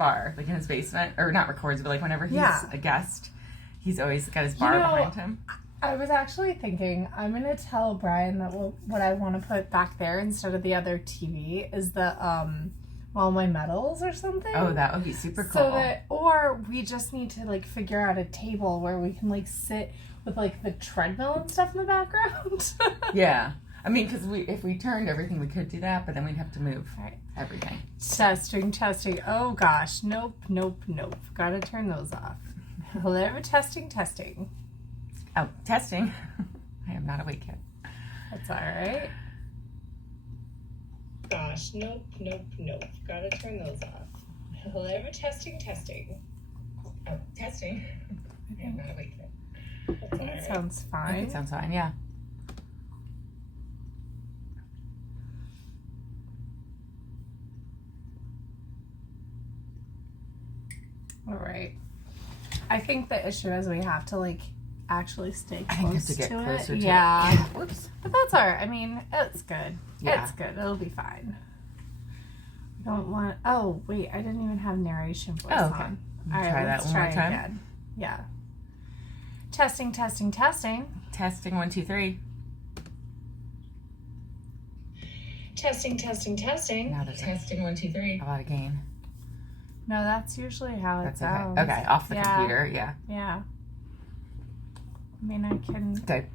bar, like in his basement, or not records, but like whenever he's a guest, he's always got his bar behind him. I was actually thinking, I'm going to tell Brian that what I want to put back there instead of the other TV is the, all my medals or something. Oh, that would be super cool. So that, or we just need to, like, figure out a table where we can, like, sit with, like, the treadmill and stuff in the background. Yeah. I mean, because if we turned everything, we could do that, but then we'd have to move everything. Testing. Oh, gosh. Nope. Gotta turn those off. Hello, testing. Oh, testing. I am not awake yet. That's all right. Gosh, nope. Gotta turn those off. Hello, testing. Oh, testing. I am not awake yet. That's all right. Sounds fine. It sounds fine, yeah. All right. I think the issue is we have to, like, actually stay close I think we have to get closer to it. Yeah. Whoops. But that's all right. I mean, it's good. Yeah. It's good. It'll be fine. We don't want... Oh, wait. I didn't even have narration voice on. All right, try let's that try one more time. again. Yeah. Testing. Testing, 1, 2, 3. Testing. Now there's Testing, 1, 2, 3. a lot of gain. No, that's usually how it sounds. Okay, off the computer, yeah. Yeah. I mean, I can... Okay.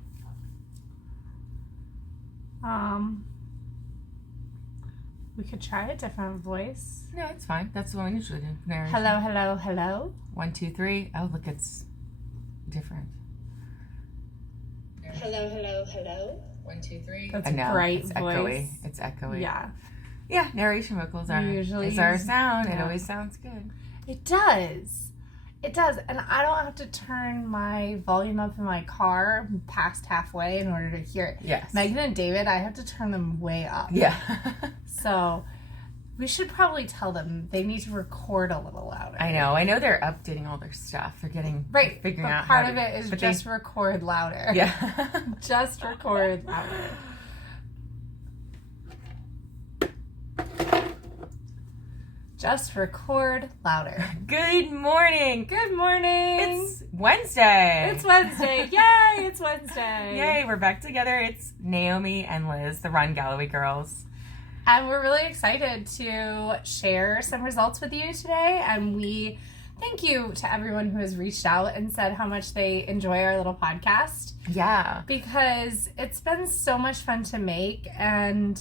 We could try a different voice. No, it's fine. That's the one we usually do. Narration. Hello. 1, 2, 3. Oh, look, it's different. Hello. 1, 2, 3. That's I know, bright it's voice. echoey. It's echoey. Yeah. Yeah, narration vocals are Usually it's our use- sound. yeah. It always sounds good. It does. And I don't have to turn my volume up in my car past halfway in order to hear it. Yes. Megan and David, I have to turn them way up. Yeah. So we should probably tell them they need to record a little louder. I know they're updating all their stuff. They're getting figuring but out part how of to, it is but just record louder. Yeah. Just record louder. Just record louder. Good morning. Good morning. It's Wednesday. It's Wednesday. Yay, it's Wednesday. Yay, we're back together. It's Naomi and Liz, the Run Galloway girls. And we're really excited to share some results with you today. And we thank you to everyone who has reached out and said how much they enjoy our little podcast. Yeah. Because it's been so much fun to make, and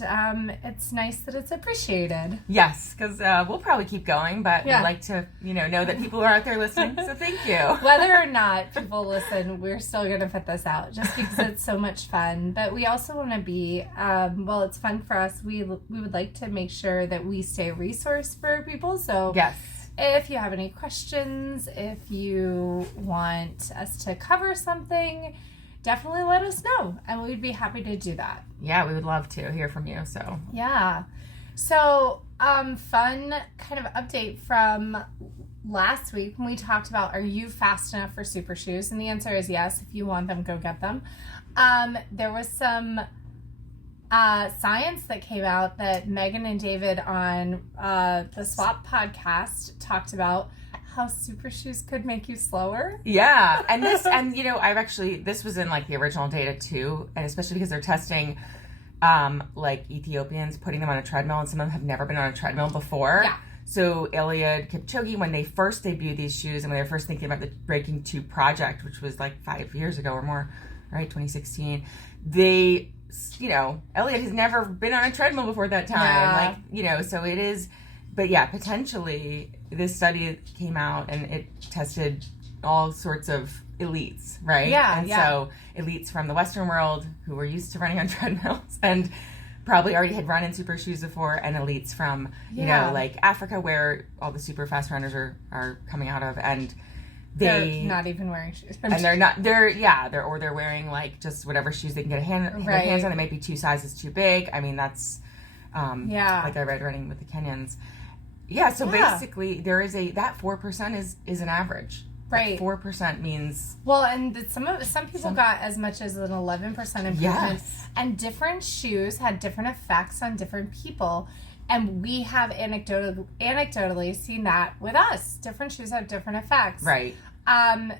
it's nice that it's appreciated. Yes, because we'll probably keep going, but we'd like to, know that people are out there listening. So thank you. Whether or not people listen, we're still going to put this out just because it's so much fun. But we also want to be, it's fun for us. We would like to make sure that we stay a resource for people. So yes. If you have any questions, if you want us to cover something, definitely let us know, and we'd be happy to do that. Yeah, we would love to hear from you. So yeah. So fun kind of update from last week when we talked about, are you fast enough for super shoes? And the answer is yes. If you want them, go get them. There was some science that came out that Megan and David on the Swap podcast talked about how super shoes could make you slower. Yeah. And this was in like the original data too. And especially because they're testing like Ethiopians, putting them on a treadmill, and some of them have never been on a treadmill before. Yeah. So Eliud Kipchoge, when they first debuted these shoes and when they were first thinking about the Breaking 2 project, which was like 5 years ago or more, right? 2016, Eliud has never been on a treadmill before that time. Yeah. So it is, but yeah, potentially this study came out and it tested all sorts of elites, right? Yeah. And so elites from the Western world who were used to running on treadmills and probably already had run in super shoes before, and elites from, like Africa, where all the super fast runners are coming out of, and they're not even wearing shoes. And they're wearing like just whatever shoes they can get their hands on. They might be 2 sizes too big. I mean, that's like I read running with the Kenyans. Yeah, so basically there is that 4% is an average. Right. 4% means and some people got as much as an 11% improvement. Yes. And different shoes had different effects on different people. And we have anecdotally seen that with us. Different shoes have different effects. Right. I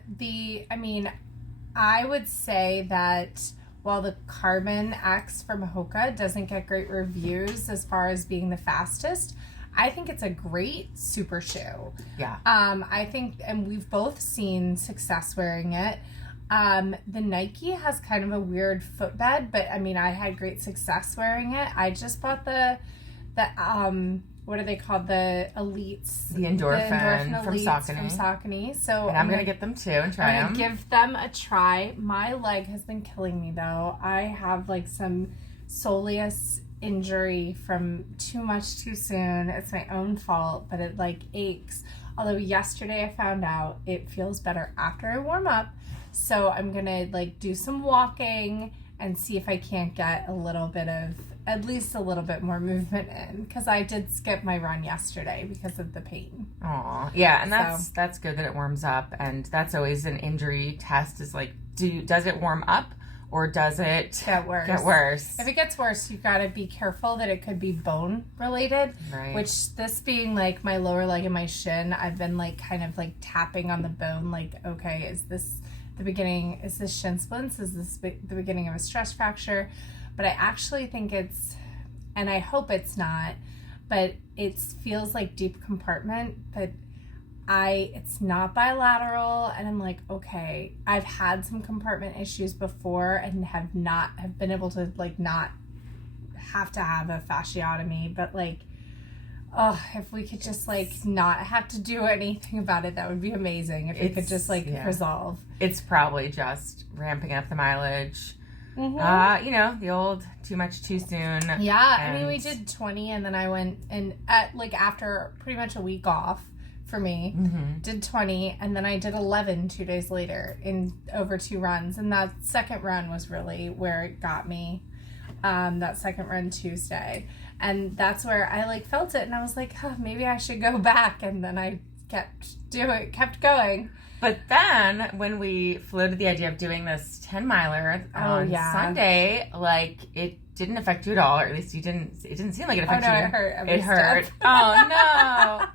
would say that while the Carbon X from Hoka doesn't get great reviews as far as being the fastest, I think it's a great super shoe. Yeah. I think, and we've both seen success wearing it. The Nike has kind of a weird footbed, but I mean, I had great success wearing it. I just bought the what are they called? The Elites. The endorphin from Saucony. So and I'm going to get them too and try them. Give them a try. My leg has been killing me though. I have like some soleus injury from too much too soon. It's my own fault, but it like aches. Although yesterday I found out it feels better after I warm up. So I'm going to like do some walking and see if I can't get at least a little bit more movement in, because I did skip my run yesterday because of the pain. Aw, yeah, and that's good that it warms up, and that's always an injury test. Is like, does it warm up or does it get worse? If it gets worse, you got to be careful that it could be bone related. Right. Which this being like my lower leg and my shin, I've been like kind of like tapping on the bone, like, okay, is this the beginning? Is this shin splints? Is this the beginning of a stress fracture? But I actually think it's, and I hope it's not, but it feels like deep compartment, but it's not bilateral, and I'm like, okay, I've had some compartment issues before and have been able to like not have to have a fasciotomy, but like, oh, if we could just like not have to do anything about it, that would be amazing. If it could just like resolve. It's probably just ramping up the mileage. Mm-hmm. The old too much too soon. Yeah, I mean, we did 20, and then I went and after pretty much a week off for me, did 20, and then I did 11 2 days later in over 2 runs, and that second run was really where it got me. That second run Tuesday, and that's where I like felt it, and I was like, maybe I should go back, and then I kept going. But then when we floated the idea of doing this 10-miler on Sunday, like, it didn't affect you at all, or at least it didn't seem like it affected you. It hurt. It hurt. Oh, no.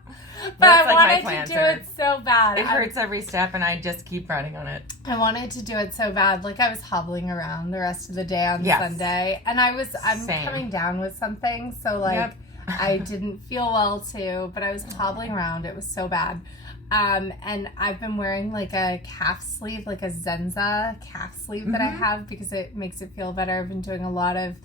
But I wanted to do it so bad. It hurts every step, and I just keep running on it. I wanted to do it so bad. Like, I was hobbling around the rest of the day on Sunday, and I'm coming down with something, so, like, I didn't feel well, too, but I was hobbling around. It was so bad. And I've been wearing like a calf sleeve, like a Zenza calf sleeve that I have because it makes it feel better. I've been doing a lot of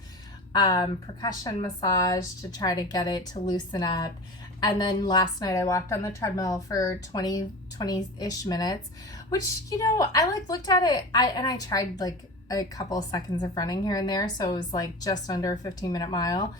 percussion massage to try to get it to loosen up. And then last night I walked on the treadmill for 20-ish minutes, which, I like looked at it. I tried like a couple seconds of running here and there. So it was like just under a 15-minute mile.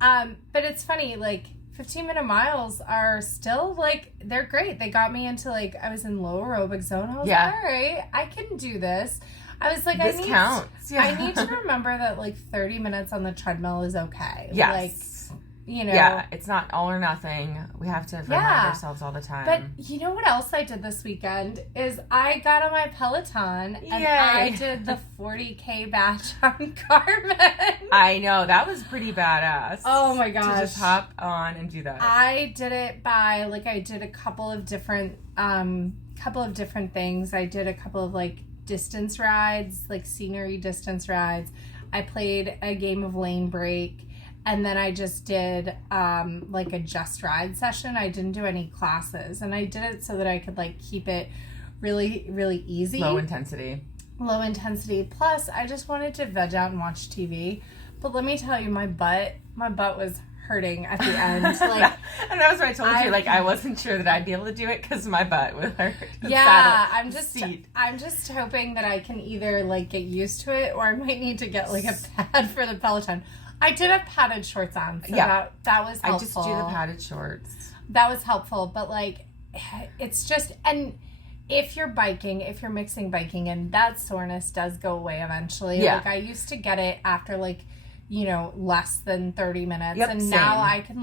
But it's funny, like, 15-minute miles are still, like, they're great. They got me into, like, I was in low aerobic zone. I was like, all right, I can do this. I was like, this counts. I need to remember that, like, 30 minutes on the treadmill is okay. Yes. Like, Yeah, it's not all or nothing. We have to remind ourselves all the time. But you know what else I did this weekend is I got on my Peloton and I did the 40K batch on Garmin. I know, that was pretty badass. Oh my gosh. To just hop on and do that. I did it by, like, I did a couple of different things. I did a couple of, like, distance rides, like scenery distance rides. I played a game of lane break. And then I just did, like, a just ride session. I didn't do any classes. And I did it so that I could, like, keep it really, really easy. Low intensity. Plus, I just wanted to veg out and watch TV. But let me tell you, my butt was hurting at the end. Like, and that was what I told you. Like, I wasn't sure that I'd be able to do it because my butt would hurt. Yeah, I'm just hoping that I can either, like, get used to it, or I might need to get, like, a pad for the Peloton. I did have padded shorts on, so that was helpful. I just do the padded shorts. That was helpful, but, like, it's just, and if you're mixing biking, and that soreness does go away eventually. Yeah. Like, I used to get it after, like, less than 30 minutes. Yep, and same. now I can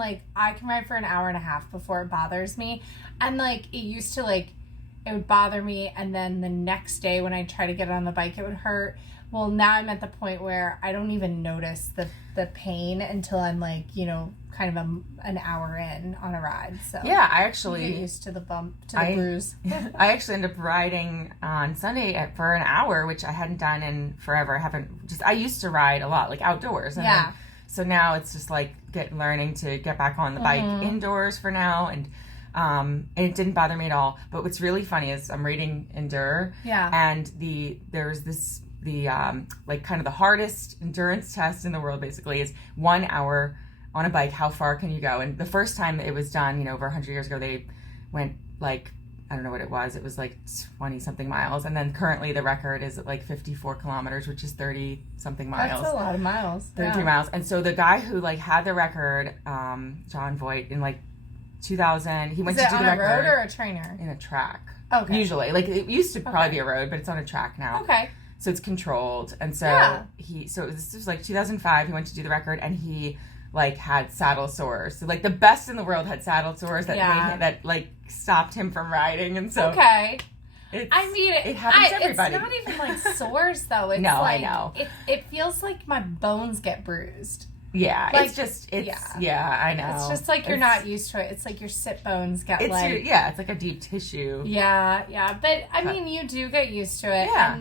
ride for an hour and a half before it bothers me. And, like, it used to, like, it would bother me, and then the next day when I try to get on the bike, it would hurt. Well, now I'm at the point where I don't even notice the pain until I'm like, you know, kind of an hour in on a ride. So yeah, I actually get used to the bump, to the bruise. I actually ended up riding on Sunday for an hour, which I hadn't done in forever. I used to ride a lot, like outdoors. And yeah. So now it's just like learning to get back on the bike indoors for now, and it didn't bother me at all. But what's really funny is I'm reading Endure, and there's this like kind of the hardest endurance test in the world basically is 1 hour on a bike. How far can you go? And the first time it was done, you know, over 100 years ago, they went like, I don't know what it was like 20 something miles, and then currently the record is at like 54 kilometers, which is 30 something miles. That's a lot of miles. 33 miles. And so the guy who like had the record, John Voight, in like 2000, he went to do the record. Is it on a road or a trainer? In a track. Okay. Usually, like it used to probably be a road, but it's on a track now. Okay. So it's controlled, and so this was like 2005. He went to do the record, and he like had saddle sores. So like the best in the world had saddle sores that made him, that like stopped him from riding, and so it happens to everybody. It's not even like sores though. It's I know. It feels like my bones get bruised. Yeah, like, I know. It's just like you're not used to it. It's like your sit bones get it's like a deep tissue. Yeah. But I mean, you do get used to it. Yeah.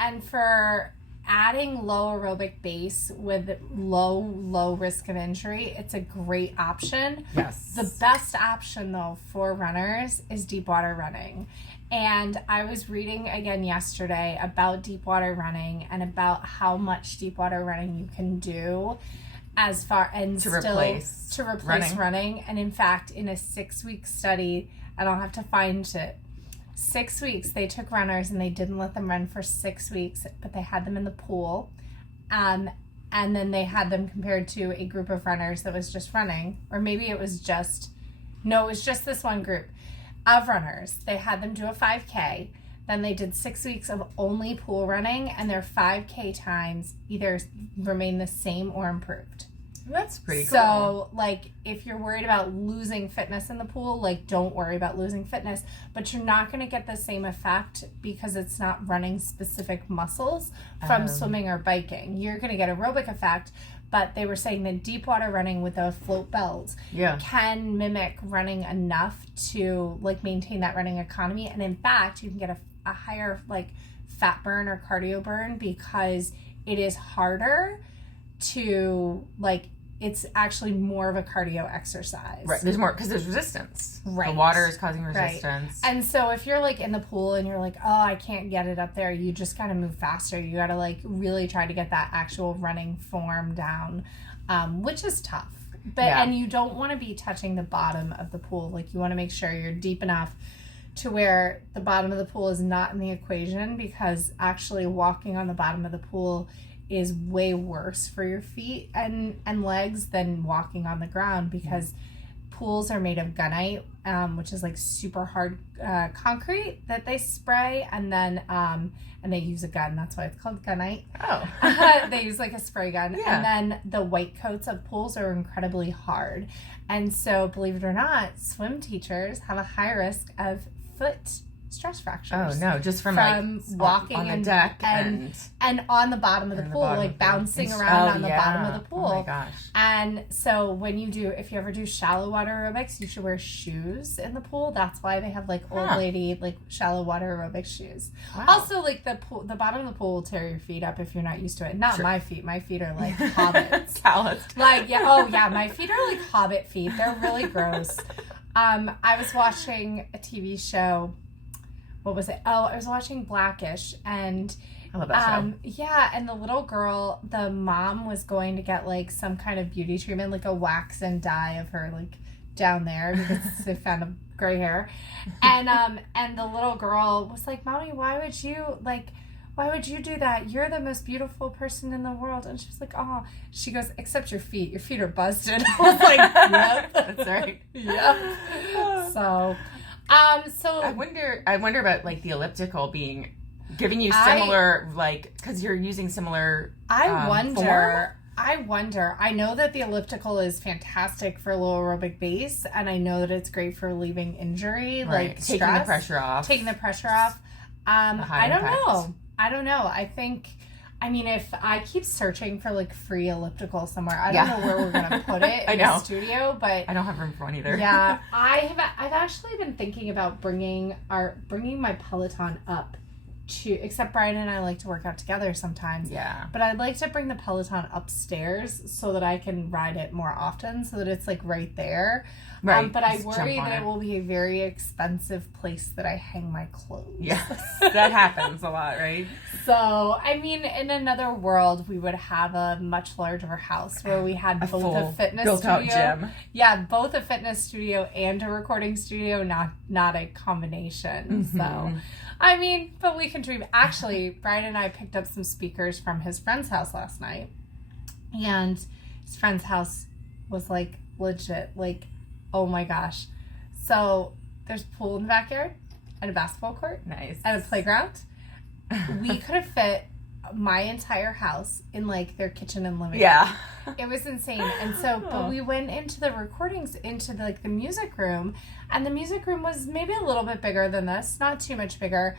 And for adding low aerobic base with low risk of injury, it's a great option. Yes. The best option though for runners is deep water running. And I was reading again yesterday about deep water running and about how much deep water running you can do to replace running. And in fact, in a 6-week study, and I'll have to find it, 6 weeks, they took runners and they didn't let them run for 6 weeks, but they had them in the pool. And then they had them compared to a group of runners that was just running. Or maybe it was just this one group of runners. They had them do a 5K. Then they did 6 weeks of only pool running, and their 5K times either remained the same or improved. That's pretty cool. So, like, if you're worried about losing fitness in the pool, like, don't worry about losing fitness. But you're not going to get the same effect because it's not running specific muscles from swimming or biking. You're going to get aerobic effect, but they were saying that deep water running with a float belt can mimic running enough to, like, maintain that running economy. And in fact, you can get a higher, like, fat burn or cardio burn because it is harder to, like, it's actually more of a cardio exercise. Right. There's more because there's resistance. Right. The water is causing resistance. Right. And so if you're like in the pool and you're like, oh, I can't get it up there, you just gotta move faster. You gotta like really try to get that actual running form down, which is tough. But and you don't want to be touching the bottom of the pool. Like you want to make sure you're deep enough to where the bottom of the pool is not in the equation, because actually walking on the bottom of the pool is way worse for your feet and legs than walking on the ground, because pools are made of gunite, which is like super hard concrete that they spray, and then and they use a gun. That's why it's called gunite. Oh. They use like a spray gun. Yeah. And then the white coats of pools are incredibly hard. And so, believe it or not, swim teachers have a high risk of foot stress fractures. Oh no, just from like walking on the deck and on the bottom of the pool, like bouncing around on the bottom of the pool. Oh my gosh. And so if you ever do shallow water aerobics, you should wear shoes in the pool. That's why they have like old lady like shallow water aerobic shoes. Wow. Also, like the bottom of the pool will tear your feet up if you're not used to it. Not my feet. My feet are like hobbits. Calloused. Like my feet are like hobbit feet. They're really gross. I was watching a TV show. What was it? Oh, I was watching Blackish, and I love that show. Yeah, and the little girl, the mom was going to get like some kind of beauty treatment, like a wax and dye of her like down there because they found a gray hair, and the little girl was like, "Mommy, why would you do that? You're the most beautiful person in the world." And she was like, "Oh," she goes, "Except your feet. Your feet are busted." I was like, "Yep, that's right." Yep. So I wonder about like the elliptical giving you similar because you're using similar. I wonder. Form? I know that the elliptical is fantastic for low aerobic base, and I know that it's great for relieving injury, like taking the pressure off. I don't know. I think I mean, if I keep searching for like free elliptical somewhere, I don't know where we're gonna put it in the studio, but I don't have room for one either. Yeah, I've actually been thinking about bringing my Peloton up to, except Brian and I like to work out together sometimes. Yeah. But I'd like to bring the Peloton upstairs so that I can ride it more often, so that it's like right there. Right. But I worry that it will be a very expensive place that I hang my clothes. Yes, that happens a lot, right? So, I mean, in another world, we would have a much larger house where we had both a fitness built-out gym. Yeah, both a fitness studio and a recording studio, not a combination. Mm-hmm. So, I mean, but we can dream. Actually, Brian and I picked up some speakers from his friend's house last night, and his friend's house was like legit, like, oh my gosh. So there's a pool in the backyard and a basketball court. Nice. And a playground. We could have fit my entire house in like their kitchen and living room. Yeah. It was insane. And so, but we went into the recordings, into like the music room, and the music room was maybe a little bit bigger than this, not too much bigger.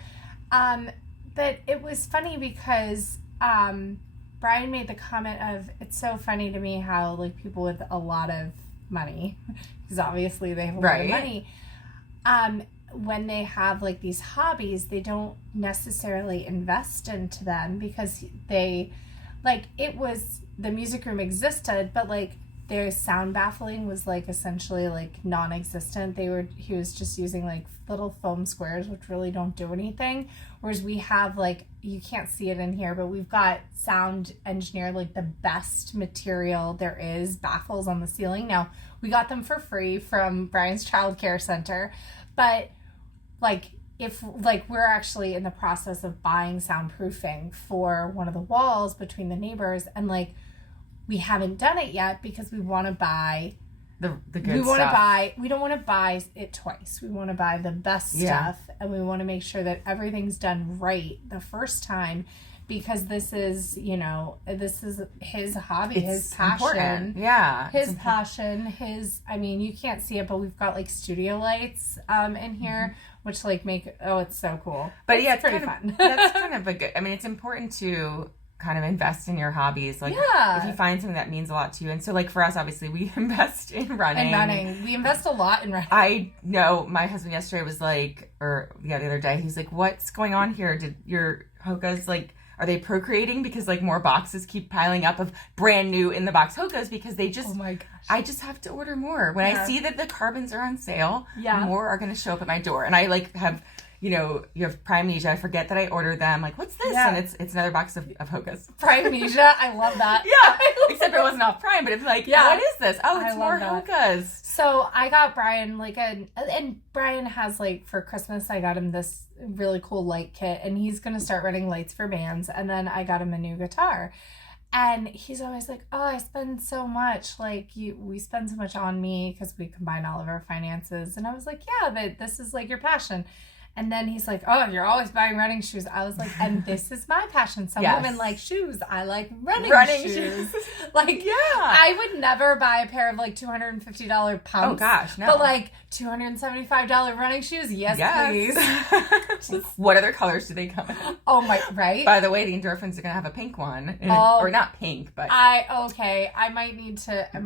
But it was funny because Brian made the comment of, it's so funny to me how like people with a lot of money, because obviously they have a lot of money, when they have like these hobbies, they don't necessarily invest into them because they, like, it was, the music room existed, but like their sound baffling was like essentially like non-existent. He was just using like little foam squares, which really don't do anything. Whereas we have like, you can't see it in here, but we've got sound engineered like the best material there is, baffles on the ceiling. Now, we got them for free from Brian's Child Care Center, but like, if like we're actually in the process of buying soundproofing for one of the walls between the neighbors, and like we haven't done it yet because we want to buy the good stuff. We don't want to buy it twice. We want to buy the best stuff, and we want to make sure that everything's done right the first time, because this is, you know, this is his hobby, his passion. Important. Yeah. His passion, I mean, you can't see it, but we've got like studio lights in here, which like it's so cool. But yeah, it's pretty fun. That's kind of a good, I mean, it's important to kind of invest in your hobbies. Like if you find something that means a lot to you. And so like for us, obviously we invest in running. We invest a lot in running. I know my husband yesterday was like, the other day, he's like, what's going on here? Did your Hokas like, are they procreating? Because like more boxes keep piling up of brand new in the box Hokas, because they just, oh my gosh, I just have to order more. When I see that the carbons are on sale, more are going to show up at my door. And I like have, you know, you have Primesia. I forget that I ordered them. Like, what's this? And it's another box of Hokas. Primesia, I love that. Yeah, except it wasn't off Prime, but it's like, what is this? Oh, it's more Hokas. So I got Brian like and Brian has like, for Christmas, I got him this really cool light kit, and he's going to start running lights for bands. And then I got him a new guitar. And he's always like, oh, I spend so much. Like, we spend so much on me because we combine all of our finances. And I was like, yeah, but this is like your passion. And then he's like, oh, you're always buying running shoes. I was like, and this is my passion. Some women like shoes. I like running shoes. Like, I would never buy a pair of like $250 pumps. Oh, gosh, no. But like $275 running shoes, yes. Please. What other colors do they come in? Oh, my, right? By the way, the Endorphins are going to have a pink one. Or not pink, but. I might need to go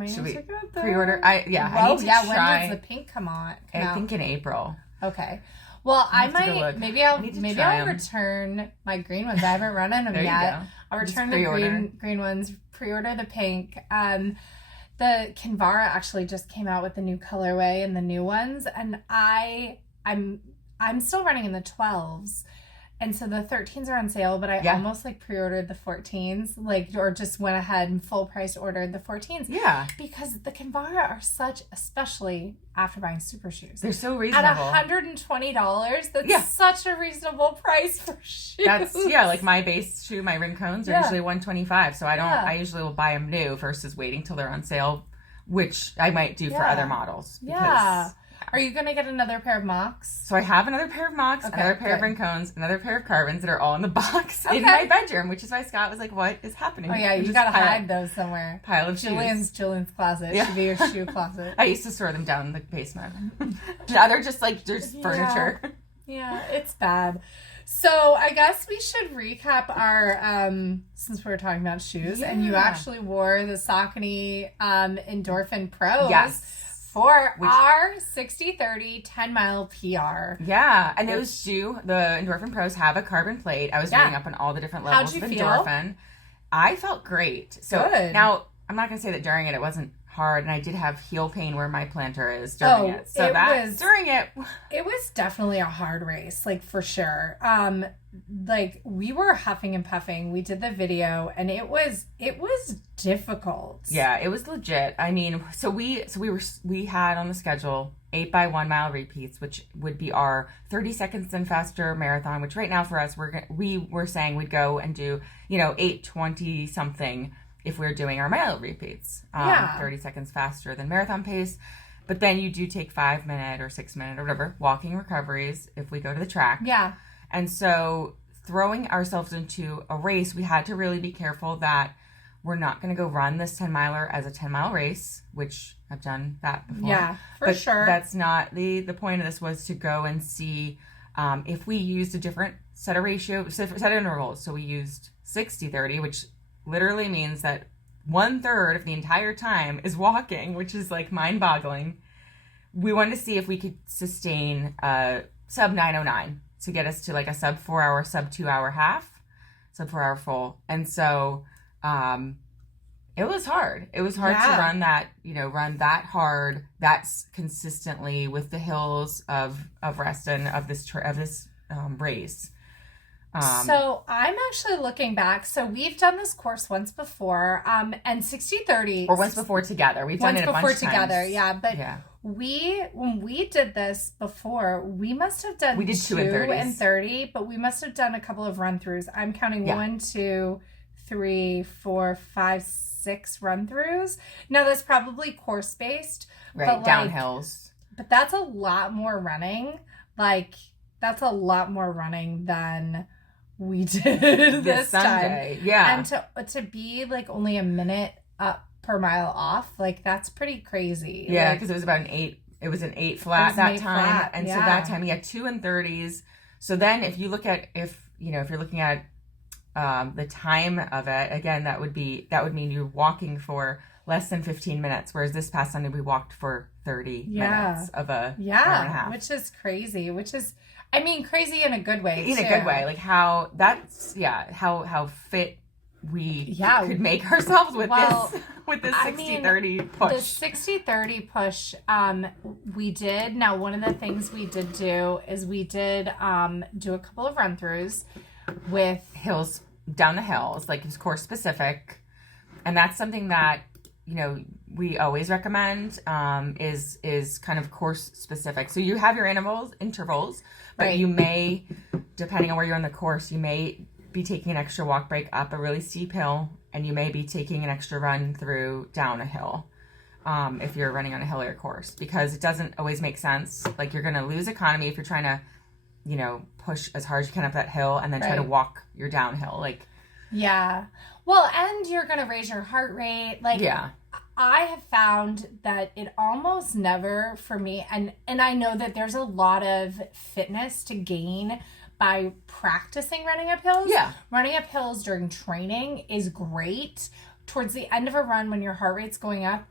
there. Pre-order? I need to try. When does the pink come out? I think in April. Okay. Well, maybe I'll return my green ones. I haven't run in them yet. I'll return the green ones, pre-order the pink. The Kinvara actually just came out with the new colorway and the new ones, and I'm still running in the 12s. And so the 13s are on sale, but I almost like pre-ordered the 14s, like, or just went ahead and full price ordered the 14s. Yeah. Because the Kinvara are especially after buying super shoes. They're so reasonable. At $120, that's such a reasonable price for shoes. That's, like my base shoe, my rim cones are usually $125. So I usually will buy them new versus waiting till they're on sale, which I might do for other models. Because, are you going to get another pair of Mocks? So I have another pair of Mocks, another pair of Rincones, another pair of Carbons that are all in the box in my bedroom, which is why Scott was like, what is happening? Oh, yeah, you got to hide those somewhere. Pile of shoes. Julian's closet. Should be your shoe closet. I used to store them down in the basement. Now they're just like, there's furniture. Yeah, it's bad. So I guess we should recap our, since we were talking about shoes, and you actually wore the Saucony Endorphin Pros. Yes. For our 60-30 10-mile PR. Yeah, and those the Endorphin Pros have a carbon plate. I was reading up on all the different levels of endorphin. Feel? I felt great. So good. Now, I'm not going to say that during it wasn't hard, and I did have heel pain where my plantar is during it. So during it. It was definitely a hard race, like for sure. Like we were huffing and puffing. We did the video and it was difficult. Yeah, it was legit. I mean, so we had on the schedule 8x1 mile repeats, which would be our 30 seconds and faster marathon, which right now for us we were saying we'd go and do, 8:20 something if we're doing our mile repeats. 30 seconds faster than marathon pace. But then you do take 5-minute or 6-minute or whatever walking recoveries if we go to the track. Yeah. And so throwing ourselves into a race, we had to really be careful that we're not going to go run this 10-miler as a 10-mile race, which I've done that before. Yeah, for sure. That's not the point of this was to go and see if we used a different set of intervals. So we used 60-30, which literally means that 1/3 of the entire time is walking, which is like mind-boggling. We wanted to see if we could sustain sub 909 to get us to like a sub 4 hour, sub 2 hour half, sub 4 hour full. And so it was hard. It was hard to run that hard, that's consistently with the hills of Reston, of this race. So I'm actually looking back. So we've done this course once before, and 60-30. Or once before together. We've done it a bunch of times. Together, yeah. But when we did this before, we must have done 2 and 30, but we must have done a couple of run-throughs. I'm counting 1, 2, 3, 4, 5, 6 run-throughs. Now that's probably course-based. Right, downhills. But that's a lot more running. Like, that's a lot more running than we did this Sunday. time. Yeah. And to be like only a minute up per mile off, like that's pretty crazy. Yeah, because it was about an 8. It was an 8 flat that time, and so that time he had 2 and 30s. So then, if you look at if you're looking at the time of it, again, that would mean you're walking for less than 15 minutes, whereas this past Sunday we walked for 30 minutes of a hour and a half, which is crazy. Crazy in a good way. In a good way, like how fit we could make ourselves with this 60-30 push. The 60-30 push, we did. Now, one of the things we did do is we did do a couple of run-throughs with hills, down the hills, like it's course specific. And that's something that, we always recommend is kind of course specific. So you have your intervals, but you may, depending on where you're on the course, you may be taking an extra walk break up a really steep hill, and you may be taking an extra run through down a hill if you're running on a hillier course, because it doesn't always make sense. Like you're going to lose economy if you're trying to, push as hard as you can up that hill and then try to walk your downhill. Like, yeah. Well, and you're going to raise your heart rate. Like, I have found that it almost never, for me, and I know that there's a lot of fitness to gain by practicing running up hills. Yeah. Running up hills during training is great. Towards the end of a run when your heart rate's going up,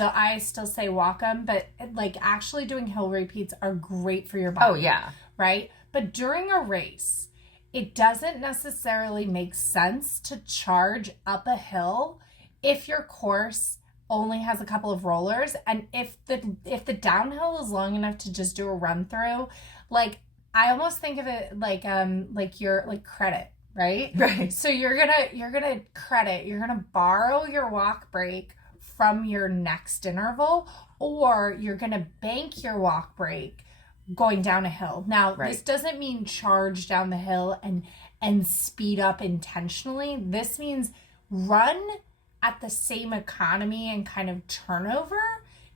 I still say walk them, but like actually doing hill repeats are great for your body. Oh, yeah. Right? But during a race, it doesn't necessarily make sense to charge up a hill if your course only has a couple of rollers, and if the downhill is long enough to just do a run through, like I almost think of it like your like credit, right? Right. So you're gonna credit, you're gonna borrow your walk break from your next interval, or you're gonna bank your walk break going down a hill. Now, this doesn't mean charge down the hill and speed up intentionally. This means run at the same economy and kind of turnover.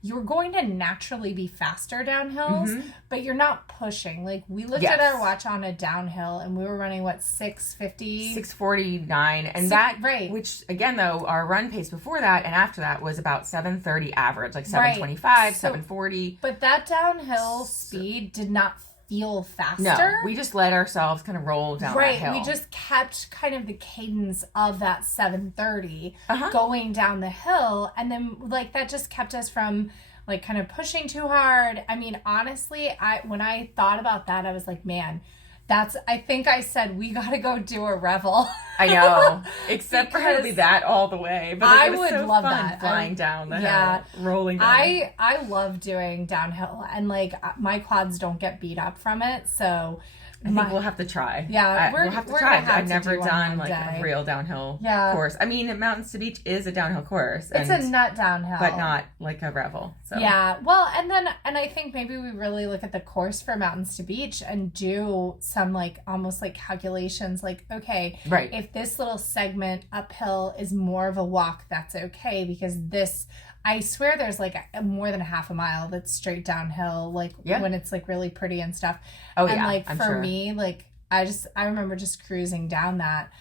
You're going to naturally be faster down hills, but you're not pushing. Like we looked at our watch on a downhill and we were running 650? 649. And which again though, our run pace before that and after that was about 730 average, like 725, 740. But that downhill speed did not feel faster. No, we just let ourselves kind of roll down that hill. We just kept kind of the cadence of that 7:30 going down the hill. And then like that just kept us from like kind of pushing too hard. I mean, honestly, when I thought about that, I was like, man, I think I said we got to go do a revel. I know, except for having to be that all the way. But like, I it was would so love fun that. Flying down the hill, rolling down. I love doing downhill, and like my quads don't get beat up from it, so I think we'll have to try. Yeah, we'll have to try. I've never done like a real downhill course. I mean, Mountains to Beach is a downhill course. It's a nut downhill, but not like a revel. So yeah, well, and I think maybe we really look at the course for Mountains to Beach and do some like almost like calculations. Like, okay, right, if this little segment uphill is more of a walk, that's okay because this. I swear there's like more than a half a mile that's straight downhill, like when it's like really pretty and stuff. Oh, and yeah. like I'm for sure. me, like I remember just cruising down that.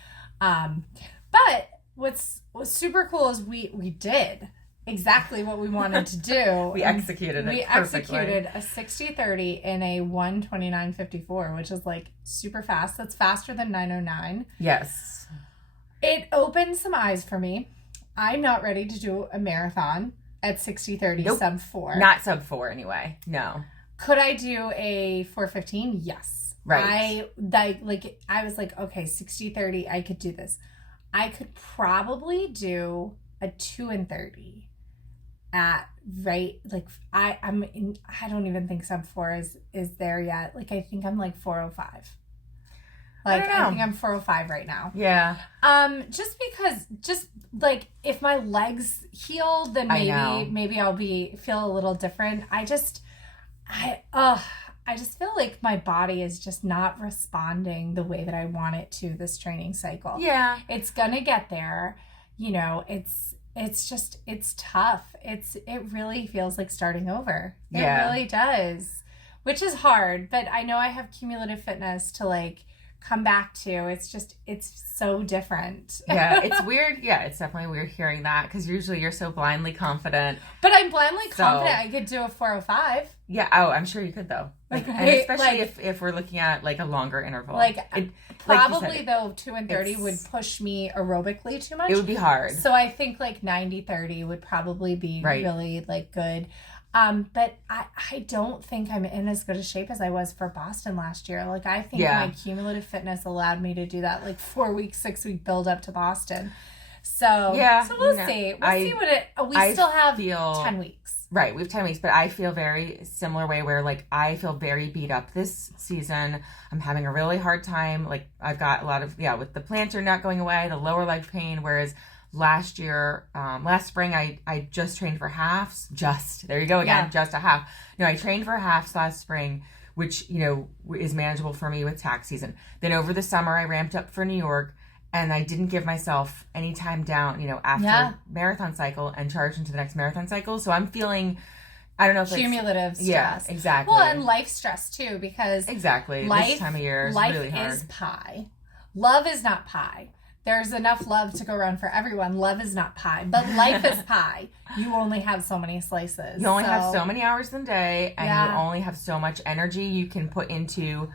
But what's super cool is we did exactly what we wanted to do. We executed it. We perfectly. executed a 60-30 in a 1:29:54, which is like super fast. That's faster than 9:09. Yes. It opened some eyes for me. I'm not ready to do a marathon at 60-30 sub 4. Not sub 4 anyway. No. Could I do a 4:15? Yes. Right. I was like, okay, 60-30, I could do this. I could probably do a 2:30 at I don't even think sub 4 is there yet. Like I think I'm like 4:05. Like I think I'm 4:05 right now. Yeah. Just because, like if my legs heal, then maybe I'll feel a little different. I just feel like my body is just not responding the way that I want it to this training cycle. Yeah. It's gonna get there. You know, it's tough. It really feels like starting over. It really does. Which is hard, but I know I have cumulative fitness to like come back to. It's so different. Yeah, it's weird. Yeah, it's definitely weird hearing that because usually you're so blindly confident. But I'm blindly confident I could do a 4:05. Yeah, I'm sure you could though. Like, and especially if we're looking at like a longer interval. Probably though 2:30 would push me aerobically too much. It would be hard. So I think like 90-30 would probably be really like good. But I don't think I'm in as good a shape as I was for Boston last year. Like I think my cumulative fitness allowed me to do that like 6-week build up to Boston. So we'll see. We'll see what we still have 10 weeks. Right, we have 10 weeks, but I feel very similar way where like I feel very beat up this season. I'm having a really hard time. Like I've got a lot of with the plantar not going away, the lower leg pain, whereas last spring, I just trained for halves. There you go again, just a half. No, I trained for halves last spring, which, is manageable for me with tax season. Then over the summer, I ramped up for New York, and I didn't give myself any time down, after marathon cycle and charged into the next marathon cycle. So I'm feeling, I don't know if cumulative stress. Yeah, exactly. Well, and life stress too, because this time of year is really hard. Life is pie. Love is not pie. There's enough love to go around for everyone. Love is not pie, but life is pie. You only have so many slices. You only have so many hours in the day, and you only have so much energy you can put into,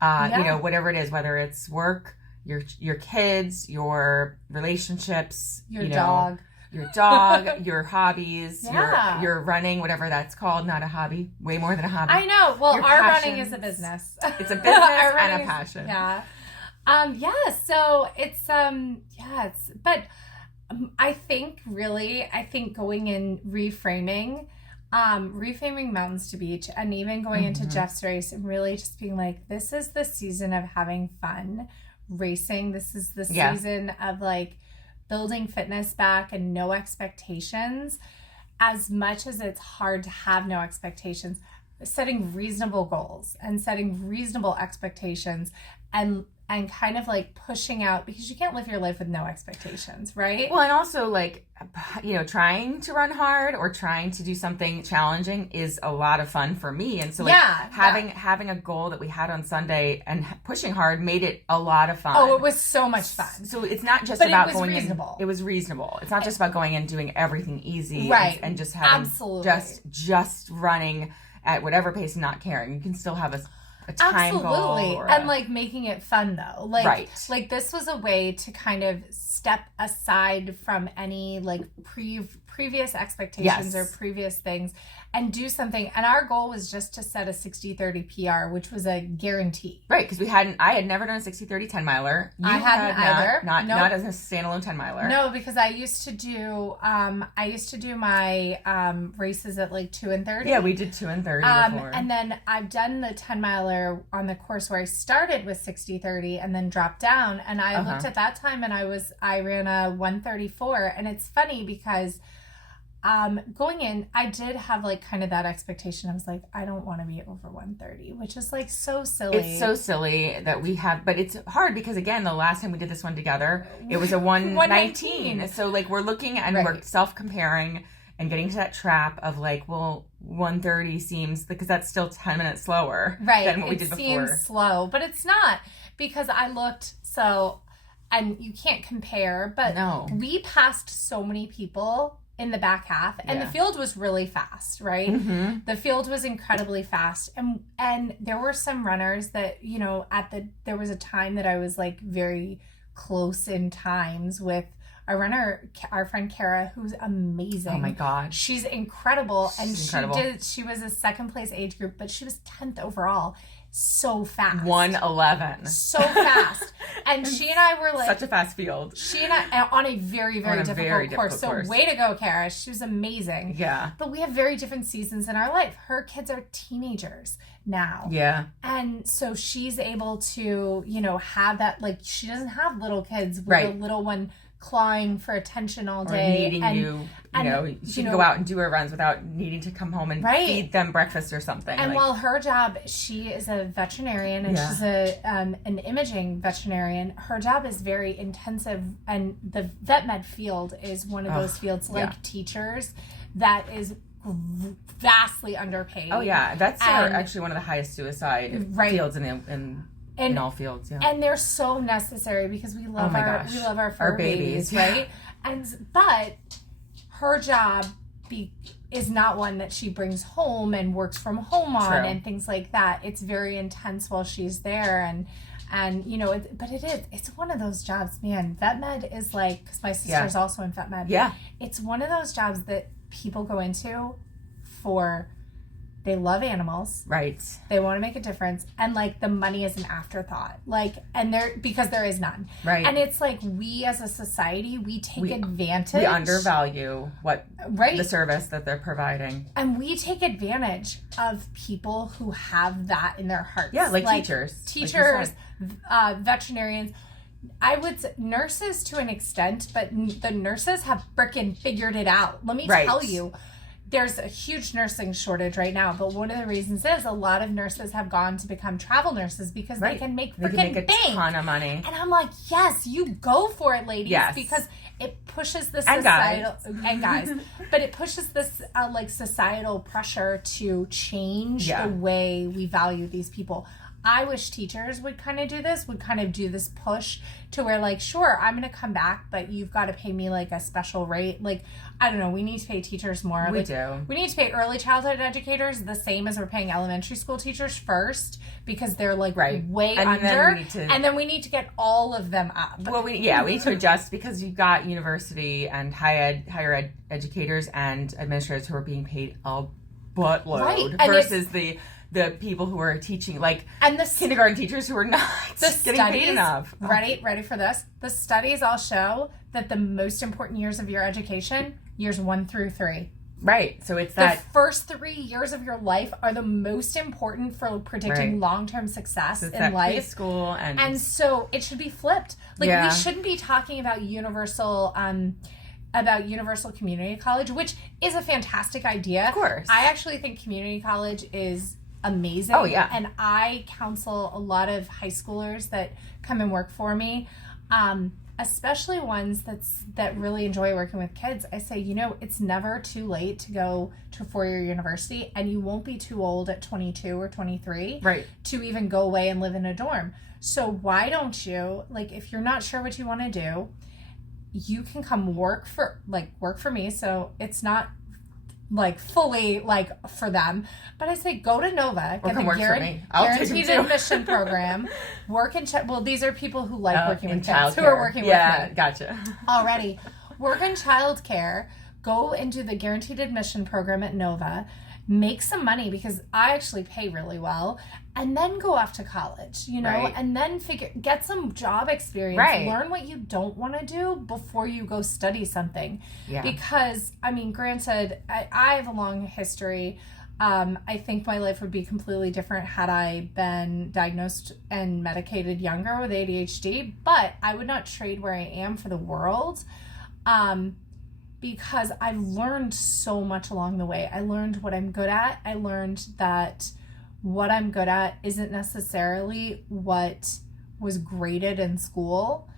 whatever it is, whether it's work, your kids, your relationships, your dog, your hobbies, your running, whatever that's called. Not a hobby, way more than a hobby. I know. Well, our running is a business. It's a business and a passion. So it's but I think going in reframing Mountains to Beach and even going into Jeff's race and really just being like, this is the season of having fun racing. This is the season of like building fitness back and no expectations. As much as it's hard to have no expectations, setting reasonable goals and setting reasonable expectations and kind of like pushing out, because you can't live your life with no expectations, right? Well, and also like, trying to run hard or trying to do something challenging is a lot of fun for me. And so like having a goal that we had on Sunday and pushing hard made it a lot of fun. Oh, it was so much fun. So it's not just about going reasonable. It was reasonable. It's not just about going and doing everything easy and just having just running at whatever pace and not caring. You can still have a time goal. And like making it fun though. Like, right. Like this was a way to kind of step aside from any like previous expectations or previous things and do something. And our goal was just to set a 60-30 PR, which was a guarantee. Right, because I had never done a 60-30 10 miler. I hadn't either. Not as a standalone 10 miler. No, because I used to do my races at like 2 and 30. Yeah, we did 2 and 30 before. And then I've done the 10 miler on the course where I started with 60-30 and then dropped down. And I looked at that time and I ran a 134. And it's funny because going in, I did have like kind of that expectation. I was like, I don't want to be over 130, which is like so silly. It's so silly that we have, but it's hard because again, the last time we did this one together, it was a 119. So like we're looking and we're self-comparing and getting to that trap of like, well, 130 seems, because that's still 10 minutes slower than what we did before. It seems slow, but it's not, because I looked, and you can't compare, but we passed so many people in the back half, and the field was really fast, right? Mm-hmm. The field was incredibly fast, and there were some runners that, you know, there was a time that I was like very close in times with a runner, our friend Kara, who's amazing. Oh my God. She's incredible. She was a second place age group, but she was 10th overall. So fast. 1:11. So fast. And she and I were like... Such a fast field. She and I, on a very, very difficult course. So way to go, Kara. She was amazing. Yeah. But we have very different seasons in our life. Her kids are teenagers now. Yeah. And so she's able to, you know, have that, like, she doesn't have little kids with a little one clawing for attention all day. Or needing she can go out and do her runs without needing to come home and feed them breakfast or something. And while her job, she is a veterinarian and she's an imaging veterinarian, her job is very intensive, and the vet med field is one of those fields like teachers that is vastly underpaid. Oh yeah, that's actually one of the highest suicide fields in all fields, and they're so necessary because we love our fur babies, right? But her job is not one that she brings home and works from home on and things like that. It's very intense while she's there, and you know, it's one of those jobs, man. Vet med is like, because my sister's also in vet med. Yeah, it's one of those jobs that people go into for. They love animals. Right. They want to make a difference. And like the money is an afterthought. Like, because there is none. Right. And it's like we as a society, we take advantage. We undervalue the service that they're providing. And we take advantage of people who have that in their hearts. Yeah, like teachers. Teachers, veterinarians. I would say nurses to an extent, but the nurses have frickin' figured it out. Let me tell you. There's a huge nursing shortage right now, but one of the reasons is a lot of nurses have gone to become travel nurses because they can make freaking bank. Ton of money. And I'm like, yes, you go for it, ladies, because it pushes the societal and guys, but it pushes this like societal pressure to change the way we value these people. I wish teachers would kind of do this push to where like, sure, I'm going to come back, but you've got to pay me like a special rate. Like, I don't know, we need to pay teachers more. We do. We need to pay early childhood educators the same as we're paying elementary school teachers first, because they're like way under. And then we need to get all of them up. Well, we need to adjust because you've got university and higher ed educators and administrators who are being paid a buttload versus the people who are teaching, like, and the kindergarten teachers who are not getting paid enough. Ready for this? The studies all show that the most important years of your education, years 1 through 3. Right. So it's the first 3 years of your life are the most important for predicting long-term success in life. Preschool and so it should be flipped. Like we shouldn't be talking about universal community college, which is a fantastic idea. Of course. I actually think community college is amazing. Oh yeah. And I counsel a lot of high schoolers that come and work for me, especially ones that really enjoy working with kids. I say, you know, it's never too late to go to a 4-year university, and you won't be too old at 22 or 23 to even go away and live in a dorm. So why don't you, like, if you're not sure what you want to do, you can come work for me. So it's not like fully like for them, but I say go to Nova, get the guaranteed admission program, work in well, these are people who like working with kids, who are working with me. Yeah, gotcha. Already work in childcare, go and do the guaranteed admission program at Nova, make some money because I actually pay really well, and then go off to college, you know, and then get some job experience, learn what you don't want to do before you go study something. Yeah. Because, I mean, granted, I have a long history. I think my life would be completely different had I been diagnosed and medicated younger with ADHD, but I would not trade where I am for the world. Because I've learned so much along the way. I learned what I'm good at. I learned that what I'm good at isn't necessarily what was graded in school.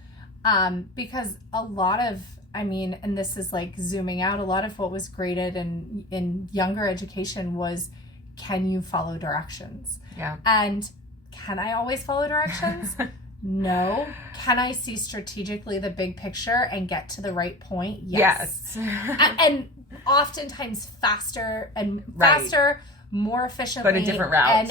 Because a lot of, I mean, and this is like zooming out, a lot of what was graded in younger education was, can you follow directions? Yeah. And can I always follow directions? No. Can I see strategically the big picture and get to the right point? Yes. And oftentimes faster, more efficiently. But a different route.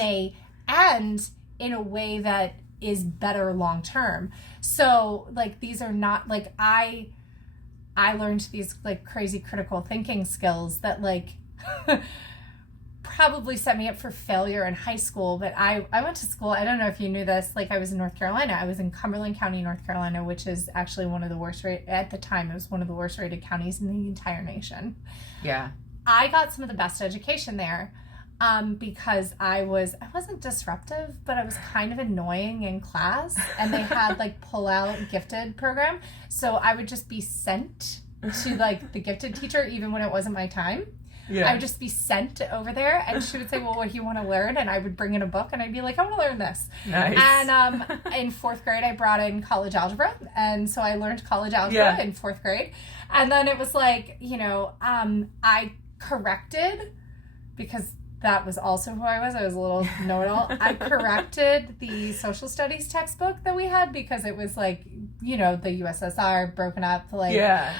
And in a way that is better long term. So like these are not like I learned these like crazy critical thinking skills that like probably set me up for failure in high school. But I went to school, I don't know if you knew this, like I was in North Carolina. I was in Cumberland County, North Carolina, which is actually one of the worst rated, at the time it was one of the worst rated counties in the entire nation. Yeah. I got some of the best education there. Because I wasn't disruptive, but I was kind of annoying in class, and they had like pull out gifted program. So I would just be sent to like the gifted teacher, even when it wasn't my time. Yeah. I would just be sent over there, and she would say, well, what do you want to learn? And I would bring in a book, and I'd be like, I want to learn this. Nice. And in fourth grade, I brought in college algebra, and so I learned college algebra in fourth grade. And then it was like, you know, I corrected, because that was also who I was. I was a little know-it-all. I corrected the social studies textbook that we had because it was like, you know, the USSR broken up, like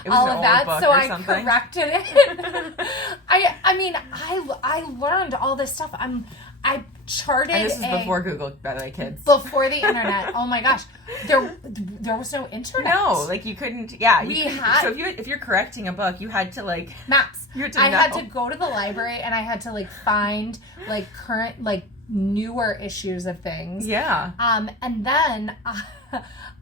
all of that. So I corrected it. I mean, I learned all this stuff. I charted. And this is before Google, by the way, kids. Before the internet. Oh my gosh, there was no internet. No, like you couldn't. Yeah, so if you're correcting a book, you had to like maps. I had to go to the library and I had to like find like current like newer issues of things. Yeah. And then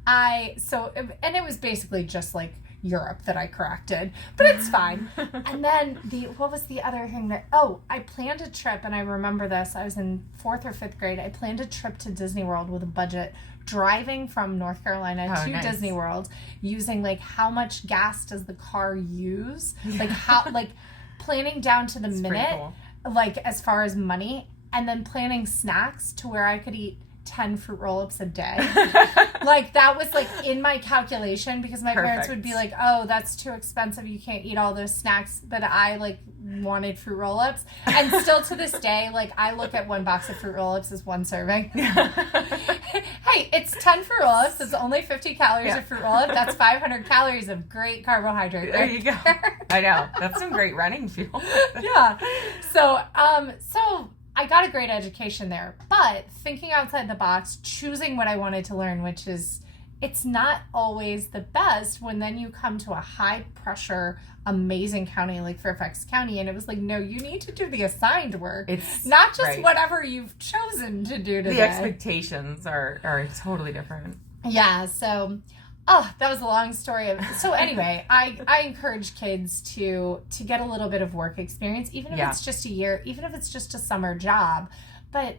and it was basically just like Europe that I corrected, but it's fine. And then what was the other thing that, I planned a trip, and I remember this, I was in 4th or 5th grade, I planned a trip to Disney World with a budget, driving from North Carolina to Disney World, using like how much gas does the car use, like how, like planning down to the minute, cool. Like as far as money, and then planning snacks to where I could eat 10 fruit roll-ups a day. Like that was like in my calculation, because my parents would be like, oh, that's too expensive, you can't eat all those snacks, but I like wanted fruit roll-ups. And still to this day, like I look at one box of fruit roll-ups as one serving. Hey, it's 10 fruit roll-ups, it's only 50 calories of fruit roll-up, that's 500 calories of great carbohydrate. There you go. I know, that's some great running fuel. Yeah. So I got a great education there, but thinking outside the box, choosing what I wanted to learn, which is, it's not always the best when then you come to a high pressure, amazing county like Fairfax County, and it was like, no, you need to do the assigned work. It's not just whatever you've chosen to do today. The expectations are totally different. Yeah, so... Oh, that was a long story. So anyway, I encourage kids to get a little bit of work experience, even if it's just a year, even if it's just a summer job. But,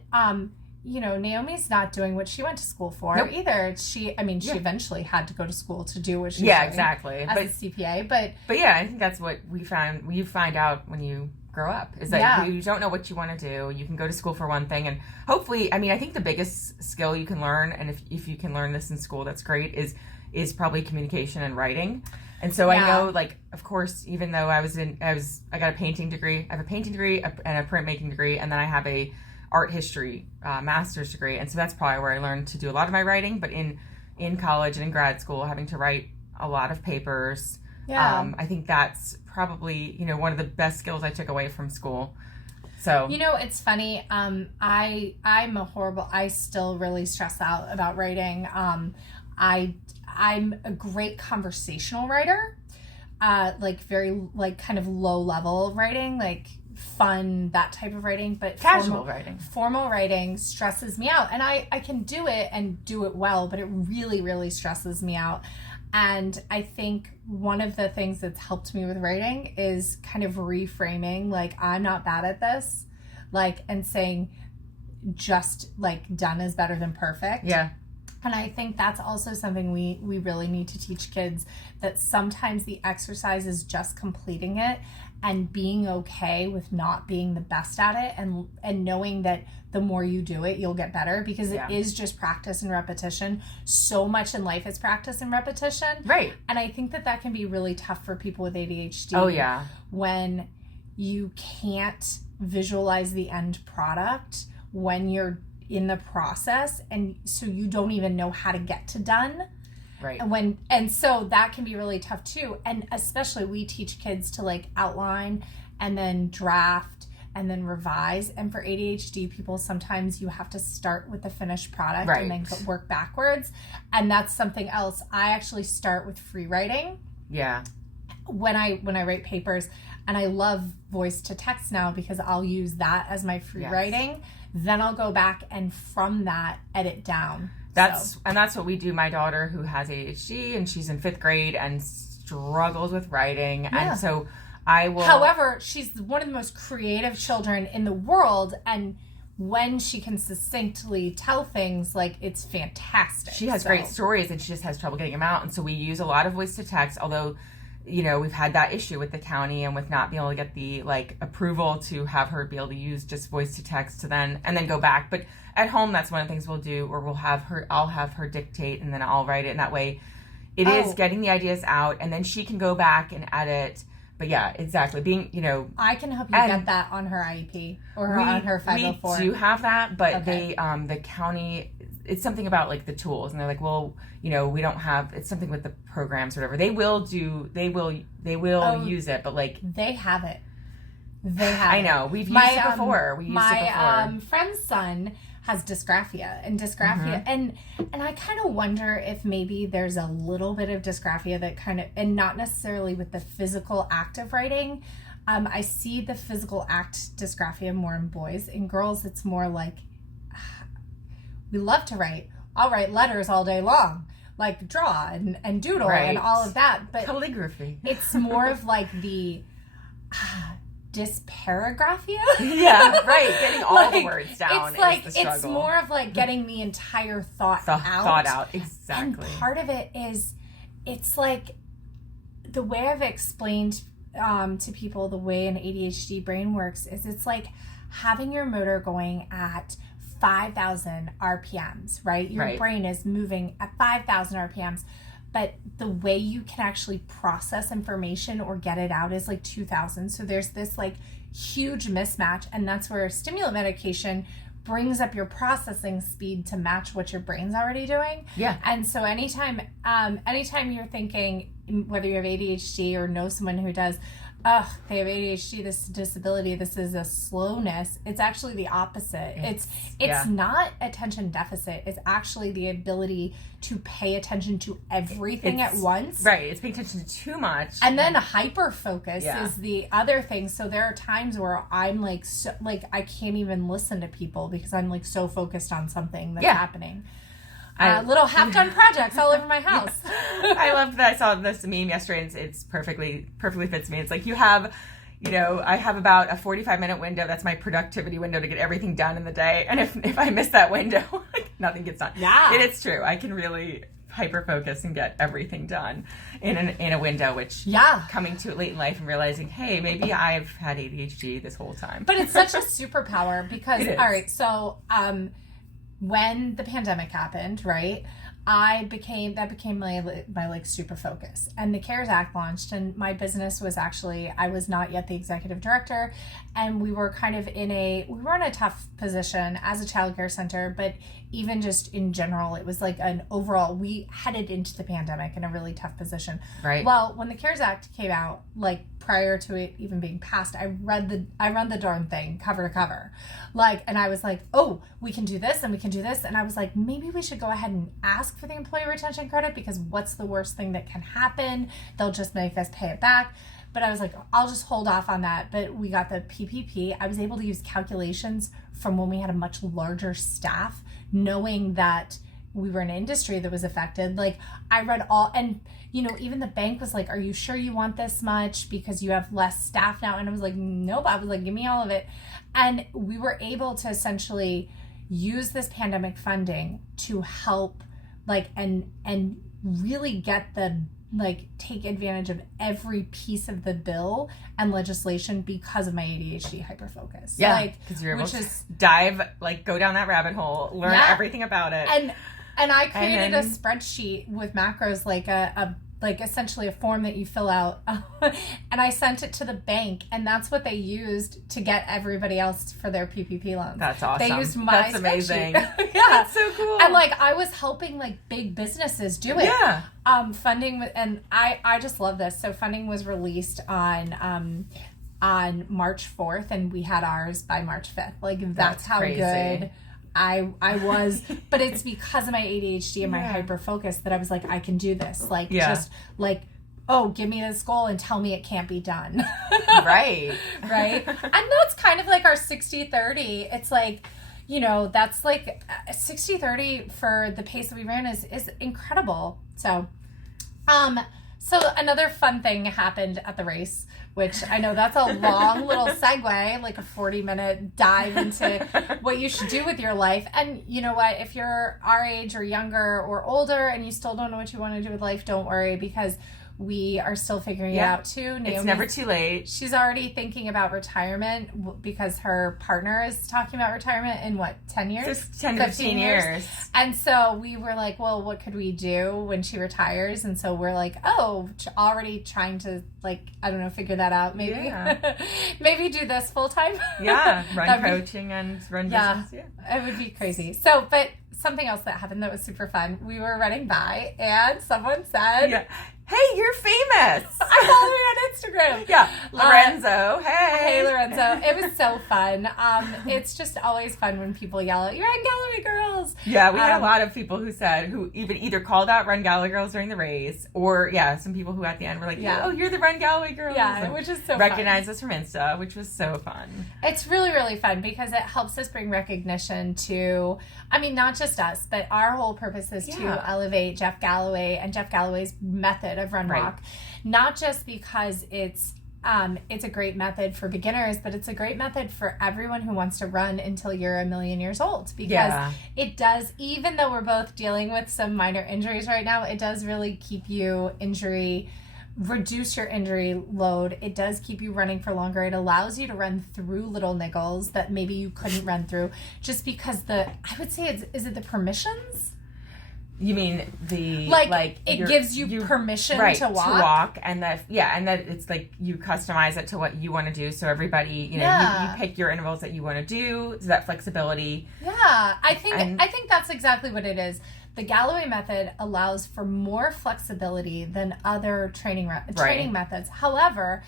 you know, Naomi's not doing what she went to school for either. She eventually had to go to school to do what she was doing exactly. as a CPA. But yeah, I think that's what we found. You find out when you grow up is that you don't know what you want to do. You can go to school for one thing, and hopefully, I mean, I think the biggest skill you can learn, and if you can learn this in school, that's great, is probably communication and writing. And so I know, like, of course, even though I got a painting degree, I have a painting degree and a printmaking degree, and then I have a art history master's degree. And so that's probably where I learned to do a lot of my writing. But in college and in grad school, having to write a lot of papers, Yeah. I think that's probably, one of the best skills I took away from school. So, it's funny. I still really stress out about writing. I'm a great conversational writer, very kind of low level writing, like fun, that type of writing, but formal writing stresses me out, and I can do it and do it well, but it really, really stresses me out. And I think one of the things that's helped me with writing is kind of reframing, like, I'm not bad at this, and saying just done is better than perfect. Yeah. And I think that's also something we really need to teach kids, that sometimes the exercise is just completing it and being okay with not being the best at it, and knowing that the more you do it, you'll get better, because it is just practice and repetition. So much in life is practice and repetition. Right. And I think that can be really tough for people with ADHD. Oh, yeah. When you can't visualize the end product when you're in the process, and so you don't even know how to get to done. Right. And so that can be really tough too. And especially we teach kids to outline and then draft and then revise. And for ADHD people, sometimes you have to start with the finished product and then work backwards. And that's something else. I actually start with free writing. Yeah. When I write papers, and I love voice to text now because I'll use that as my free writing. Then I'll go back and from that edit down. And that's what we do. My daughter, who has ADHD, and she's in 5th grade and struggles with writing. Yeah. And so I will. However, she's one of the most creative children in the world, and when she can succinctly tell things, it's fantastic. She has great stories, and she just has trouble getting them out. And so we use a lot of voice to text, although, we've had that issue with the county and with not being able to get the approval to have her be able to use just voice to text and then go back. But at home, that's one of the things we'll do, or I'll have her dictate and then I'll write it. And that way it is getting the ideas out, and then she can go back and edit. But yeah, exactly. I can help you get that on her IEP or on her 504. We do have that, but they, the county, it's something about the tools, and they're like, well, we don't have, it's something with the programs or whatever. They will use it, but they have it. They have I know. We've used it before. My friend's son has dysgraphia, and I kind of wonder if maybe there's a little bit of dysgraphia that and not necessarily with the physical act of writing. I see the physical act dysgraphia more in boys. In girls, it's more we love to write. I'll write letters all day long, draw and doodle and all of that. But calligraphy. It's more of the dysparagraphia. Yeah, right. Getting all the words down is the struggle. It's more of getting the entire thought out. Exactly. And part of it is, it's the way I've explained to people the way an ADHD brain works is it's having your motor going at 5,000 RPMs, right? Your brain is moving at 5,000 RPMs. But the way you can actually process information or get it out is 2,000. So there's this huge mismatch, and that's where stimulant medication brings up your processing speed to match what your brain's already doing. Yeah. And so anytime you're thinking, whether you have ADHD or know someone who does, they have ADHD, this disability, this is a slowness, it's actually the opposite. It's not attention deficit. It's actually the ability to pay attention to everything at once. Right. It's paying attention to too much. And then hyper focus is the other thing. So there are times where I'm I can't even listen to people because I'm so focused on something that's happening. Little half-done projects all over my house. I love that. I saw this meme yesterday, and it's perfectly fits me. It's you have, I have about a 45-minute window. That's my productivity window to get everything done in the day. And if I miss that window, nothing gets done. Yeah. And it's true. I can really hyper-focus and get everything done in a window, which coming to it late in life and realizing, hey, maybe I've had ADHD this whole time. But it's such a superpower because, all right, so... when the pandemic happened, right, that became my like super focus. And the CARES Act launched, and my business was actually, I was not yet the executive director, and we were kind of in a tough position as a childcare center, but even just in general, it was like an overall, we headed into the pandemic in a really tough position. Right. Well, when the CARES Act came out, like prior to it even being passed, I read the darn thing cover to cover. Like, and I was like, oh, we can do this and we can do this. And I was like, maybe we should go ahead and ask for the employee retention credit, because what's the worst thing that can happen? They'll just make us pay it back. But I was like, I'll just hold off on that. But we got the PPP. I was able to use calculations from when we had a much larger staff, knowing that we were in an industry that was affected. Like, I read all, and even the bank was like, are you sure you want this much because you have less staff now? And I was like, nope. I was like, give me all of it. And we were able to essentially use this pandemic funding to help, like, and really get take advantage of every piece of the bill and legislation because of my ADHD hyperfocus. Yeah, because you're able to dive, go down that rabbit hole, learn everything about it. And I created a spreadsheet with macros, like essentially a form that you fill out, and I sent it to the bank, and that's what they used to get everybody else for their PPP loans. That's awesome. They used my That's amazing. Yeah, that's so cool. And I was helping big businesses do it. Yeah. Funding, and I just love this. So funding was released on March 4th, and we had ours by March 5th. That's how crazy. Good I was, but it's because of my ADHD and my hyper focus that I was like, I can do this. Oh, give me this goal and tell me it can't be done. Right. Right. And that's kind of like our 60-30. It's that's 60-30 for the pace that we ran is incredible. So another fun thing happened at the race, which I know that's a long little segue, like a 40-minute dive into what you should do with your life. And you know what? If you're our age or younger or older and you still don't know what you want to do with life, don't worry, because we are still figuring it out too. It's never too late. She's already thinking about retirement because her partner is talking about retirement in 10 years? 10 to 15 years. And so we were like, well, what could we do when she retires? And so we're like, already trying to figure that out. Maybe, maybe do this full time. Yeah. Run coaching and run business. Yeah. It would be crazy. So, but something else that happened that was super fun. We were running by and someone said, hey, you're famous. I follow you on Instagram. Yeah. Lorenzo. Hey, Lorenzo. It was so fun. It's just always fun when people yell out, "You're Run Gallery Girls." Yeah, we had a lot of people who either called out Run Gallery Girls during the race, or some people who at the end were like, "Oh, you're the Run Gallery Girls." Yeah, which is so recognized fun. us from Insta, which was so fun. It's really, really fun because it helps us bring recognition to, not just us, but our whole purpose is to elevate Jeff Galloway and Jeff Galloway's method of Run Walk. Not just because it's a great method for beginners, but it's a great method for everyone who wants to run until you're a million years old, because it does, even though we're both dealing with some minor injuries right now, it does really keep you reduce your injury load. It does keep you running for longer. It allows you to run through little niggles that maybe you couldn't run through just because I would say is it the permissions? You mean the it gives you permission to walk, and that it's you customize it to what you want to do. So everybody, you pick your intervals that you want to do. So that flexibility. Yeah, I think that's exactly what it is. The Galloway method allows for more flexibility than other training methods. However,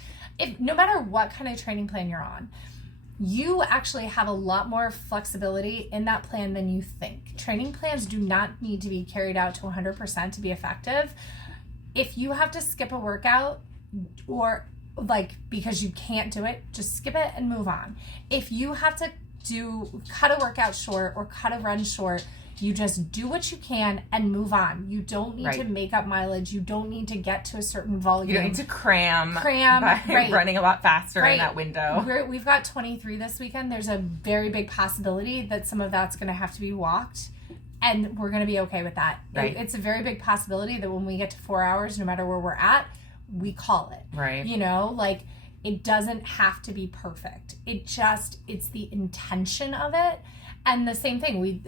no matter what kind of training plan you're on, you actually have a lot more flexibility in that plan than you think. Training plans do not need to be carried out to 100% to be effective. If you have to skip a workout or because you can't do it, just skip it and move on. If you have to cut a workout short or cut a run short, you just do what you can and move on. You don't need to make up mileage. You don't need to get to a certain volume. You don't need to cram by running a lot faster in that window. We've got 23 this weekend. There's a very big possibility that some of that's going to have to be walked, and we're going to be okay with that. Right. It's a very big possibility that when we get to 4 hours, no matter where we're at, we call it. Right. it doesn't have to be perfect. It's the intention of it. And the same thing, we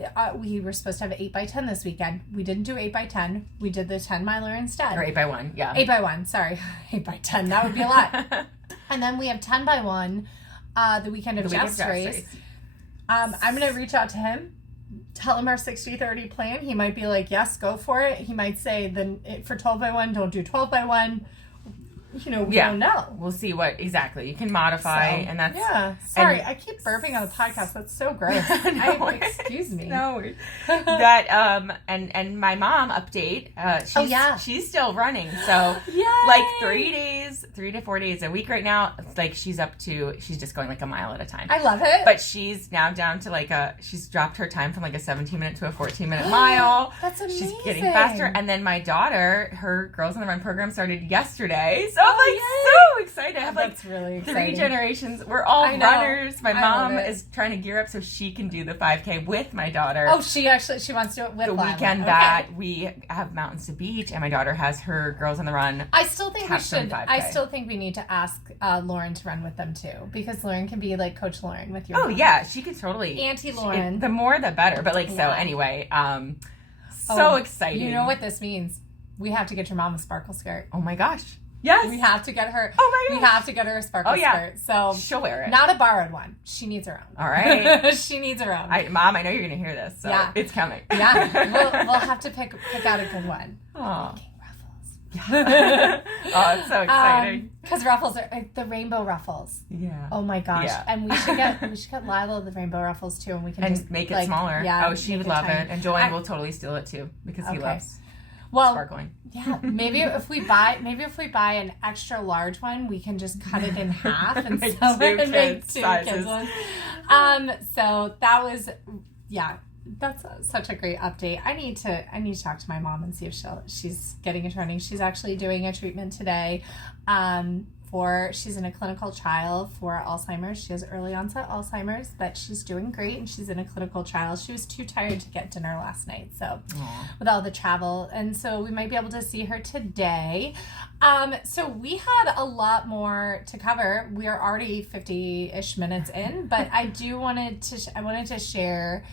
were supposed to have 8x10 this weekend. We didn't do 8x10. We did the 10 miler instead. Or 8x1, yeah. 8x1, sorry. 8x10, that would be a lot. And then we have 10x1 the weekend of Jeff's race. I'm going to reach out to him, tell him our 60-30 plan. He might be like, yes, go for it. He might say, then for 12x1, don't do 12x1. We don't know. We'll see what exactly you can modify, and that's Sorry, I keep burping on the podcast. That's so gross. Excuse me. No, that and my mom update. She's still running. So like 3 to 4 days a week right now. Like she's just going like a mile at a time. I love it. But she's now down to she's dropped her time from like a 17-minute to a 14-minute mile. That's amazing. She's getting faster. And then my daughter, her Girls on the Run program started yesterday. So I'm so excited. I have That's really exciting. 3 generations. We're all runners. My mom is trying to gear up so she can do the 5K with my daughter. Oh, she wants to do it with the weekend that we have mountains to beach, and my daughter has her Girls on the Run. I still think we should. 5K. I still think we need to ask Lauren to run with them too, because Lauren can be like Coach Lauren with your. Oh mom. Yeah, she could totally. Auntie Lauren. The more the better. But so anyway, so exciting. You know what this means? We have to get your mom a sparkle skirt. Oh my gosh. Yes. We have to get her. Oh my gosh. We have to get her a sparkle skirt. So she'll wear it. Not a borrowed one. She needs her own. All right. She needs her own. Mom, I know you're going to hear this. So it's coming. Yeah. We'll have to pick out a good one. Oh. Ruffles. Oh, it's so exciting. Because ruffles are the rainbow ruffles. Yeah. Oh my gosh. Yeah. And we should get Lila the rainbow ruffles too, and we can just make it smaller. Yeah. Oh, she would love it, and Joanne will totally steal it too because he loves. Sparkling. Yeah, maybe if we buy an extra large one, we can just cut it in half and sell it and make 2 kids ones. So that was that's such a great update. I need to talk to my mom and see if she's getting into running. She's actually doing a treatment today. She's in a clinical trial for Alzheimer's. She has early onset Alzheimer's, but she's doing great, and she's in a clinical trial. She was too tired to get dinner last night, so with all the travel, and so we might be able to see her today. So we had a lot more to cover. We are already 50-ish minutes in, but I wanted to share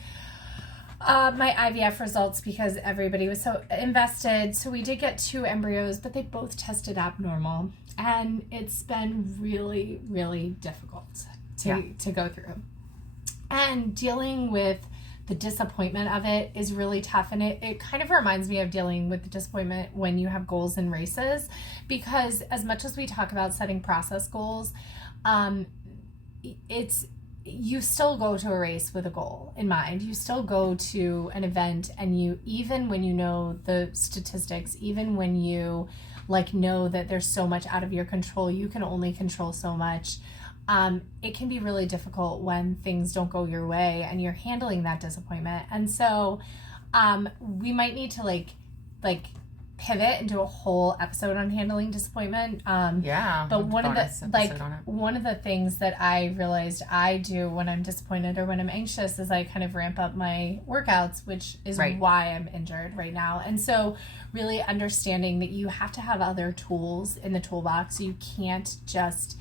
my IVF results because everybody was so invested. So we did get 2 embryos, but they both tested abnormal. And it's been really, really difficult to go through. And dealing with the disappointment of it is really tough. And it kind of reminds me of dealing with the disappointment when you have goals in races. Because as much as we talk about setting process goals, you still go to a race with a goal in mind. You still go to an event, and even when you know the statistics, even when you know that there's so much out of your control, you can only control so much. It can be really difficult when things don't go your way and you're handling that disappointment. And so we might need to pivot and do a whole episode on handling disappointment. But one of the things that I realized I do when I'm disappointed or when I'm anxious is I kind of ramp up my workouts, which is why I'm injured right now. And so really understanding that you have to have other tools in the toolbox. You can't just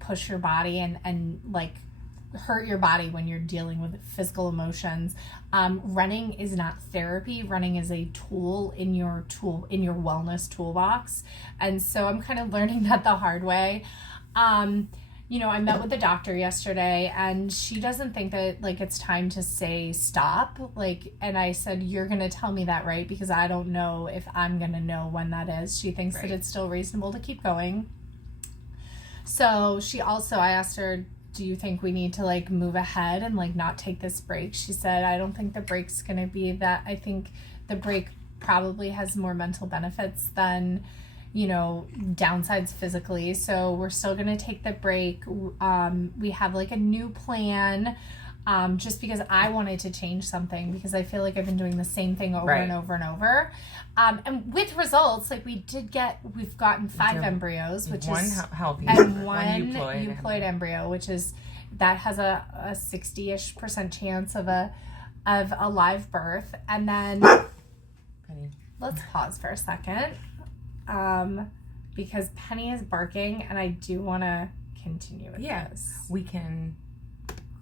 push your body and hurt your body when you're dealing with physical emotions. Running is not therapy. Running is a tool in your wellness toolbox. And so I'm kind of learning that the hard way. I met with the doctor yesterday, and she doesn't think that it's time to say stop. And I said, you're going to tell me that, right? Because I don't know if I'm going to know when that is. She thinks that it's still reasonable to keep going. So I asked her, do you think we need to move ahead and not take this break? She said, I don't think the break's going to be that. I think the break probably has more mental benefits than, downsides physically. So we're still going to take the break. We have a new plan, just because I wanted to change something, because I feel like I've been doing the same thing over and over and over. And with results, we've gotten 5 embryos, which one is healthy and one euploid embryo, which is that has a 60-ish% chance of a live birth. And then Penny. Let's pause for a second, because Penny is barking, and I do want to continue with this. We can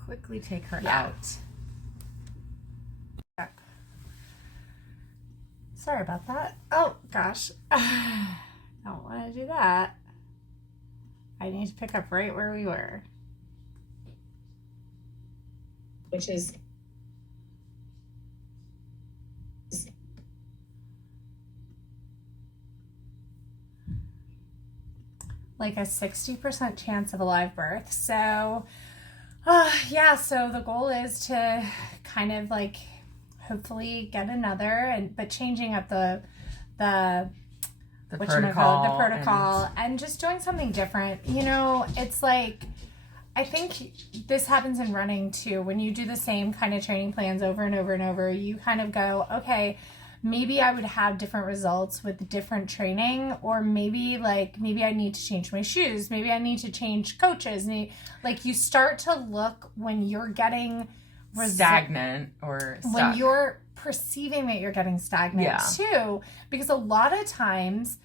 quickly take her out. Yeah. Sorry about that. Oh, gosh. Don't want to do that. I need to pick up right where we were. Which is like a 60% chance of a live birth. So, so the goal is to kind of like hopefully get another, but changing up the protocol and just doing something different. It's like, I think this happens in running too. When you do the same kind of training plans over and over and over, you kind of go, okay, maybe I would have different results with different training, or maybe I need to change my shoes. Maybe I need to change coaches. Like, you start to look when you're getting stagnant or stuck. When you're perceiving that you're getting stagnant too, because a lot of times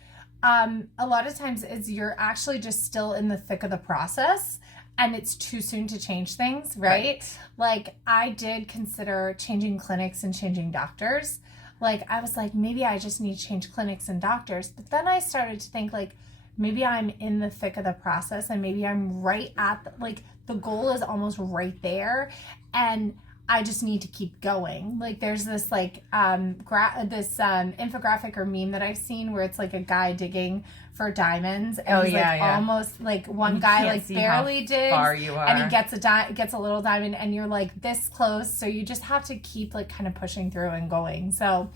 is you're actually just still in the thick of the process and it's too soon to change things, right? Like, I did consider changing clinics and changing doctors. Like, I was like, maybe I just need to change clinics and doctors. But then I started to think, like, maybe I'm in the thick of the process and maybe I'm right at, the goal is almost right there. And I just need to keep going. Like, there's this, infographic or meme that I've seen where it's, like, a guy digging for diamonds. And almost, like, one guy, like, barely digs. Far you are. And he gets a little diamond, and you're, like, this close. So you just have to keep, like, kind of pushing through and going. So,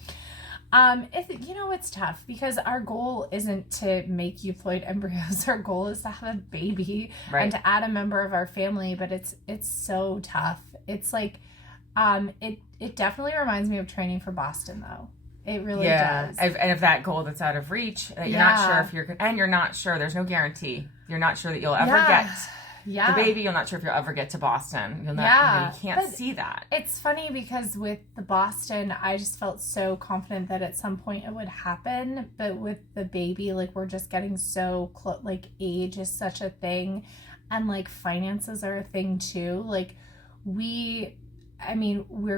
it's tough because our goal isn't to make euploid embryos. Our goal is to have a baby and to add a member of our family. But it's so tough. It's like, it definitely reminds me of training for Boston, though. It really does. And if that goal that's out of reach, that you're not sure if you're not sure, there's no guarantee. You're not sure that you'll ever get the baby. You're not sure if you'll ever get to Boston. You can't see that. It's funny because with the Boston, I just felt so confident that at some point it would happen. But with the baby, like, we're just getting so close. Like, age is such a thing, and like finances are a thing too. Like, we're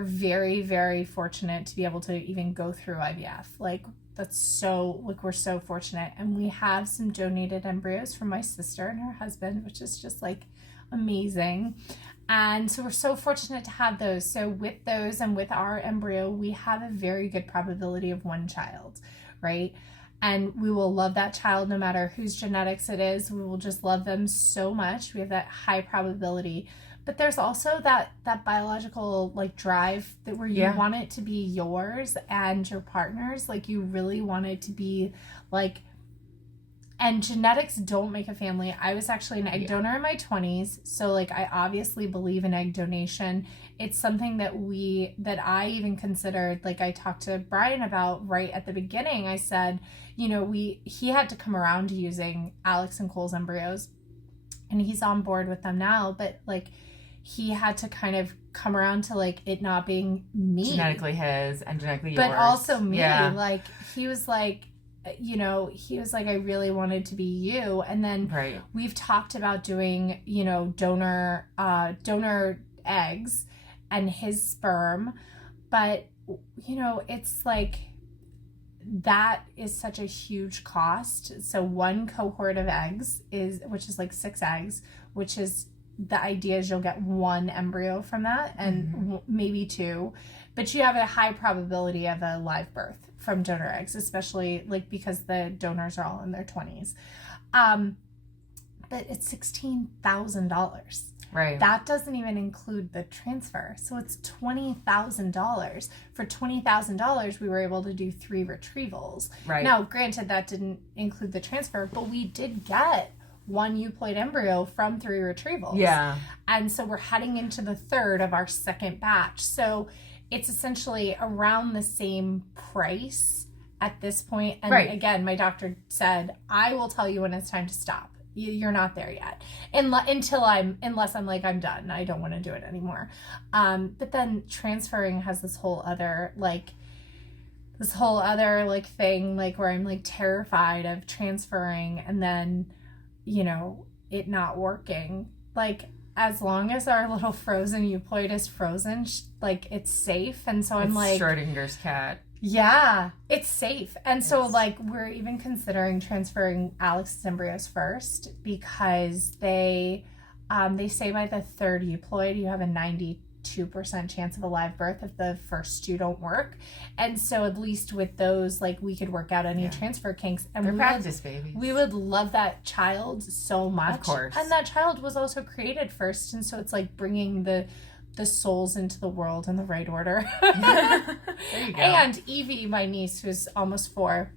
very, very fortunate to be able to even go through IVF. Like, we're so fortunate. And we have some donated embryos from my sister and her husband, which is just, like, amazing. And so we're so fortunate to have those. So with those and with our embryo, we have a very good probability of one child, right? And we will love that child no matter whose genetics it is. We will just love them so much. We have that high probability. But there's also that biological, like, drive that where you want it to be yours and your partner's. Like, you really want it to be, like, and genetics don't make a family. I was actually an egg donor in my 20s. So, like, I obviously believe in egg donation. It's something that I even considered, like, I talked to Brian about right at the beginning. I said, he had to come around to using Alex and Cole's embryos. And he's on board with them now. But, like, he had to kind of come around to, like, it not being me. Genetically his and genetically yours. But also me. Yeah. Like, he was like, I really wanted to be you. And then we've talked about doing, donor eggs and his sperm. But, it's like, that is such a huge cost. So one cohort of eggs which is like 6 eggs, which is, the idea is you'll get 1 embryo from that and maybe 2, but you have a high probability of a live birth from donor eggs, especially, like, because the donors are all in their 20s. But it's $16,000. Right. That doesn't even include the transfer. So it's $20,000. For $20,000, we were able to do 3 retrievals. Right. Now, granted, that didn't include the transfer, but we did get 1 euploid embryo from 3 retrievals. Yeah. And so we're heading into the 3rd of our 2nd batch. So it's essentially around the same price at this point. And again, my doctor said, I will tell you when it's time to stop. You're not there yet. Unless I'm like, I'm done. I don't want to do it anymore. But then transferring has this whole other thing, like, where I'm, like, terrified of transferring, and then, it not working, like, as long as our little frozen euploid is frozen, like, it's safe. And so I'm like, Schrodinger's cat. Yeah, it's safe. And so, like, we're even considering transferring Alex's embryos first, because they say by the third euploid you have a 92% chance of a live birth if the first two don't work. And so at least with those, like, we could work out any transfer kinks. And they're practice babies. We would love that child so much. Of course. And that child was also created first. And so it's like bringing the souls into the world in the right order. There you go. And Evie, my niece, who's almost 4,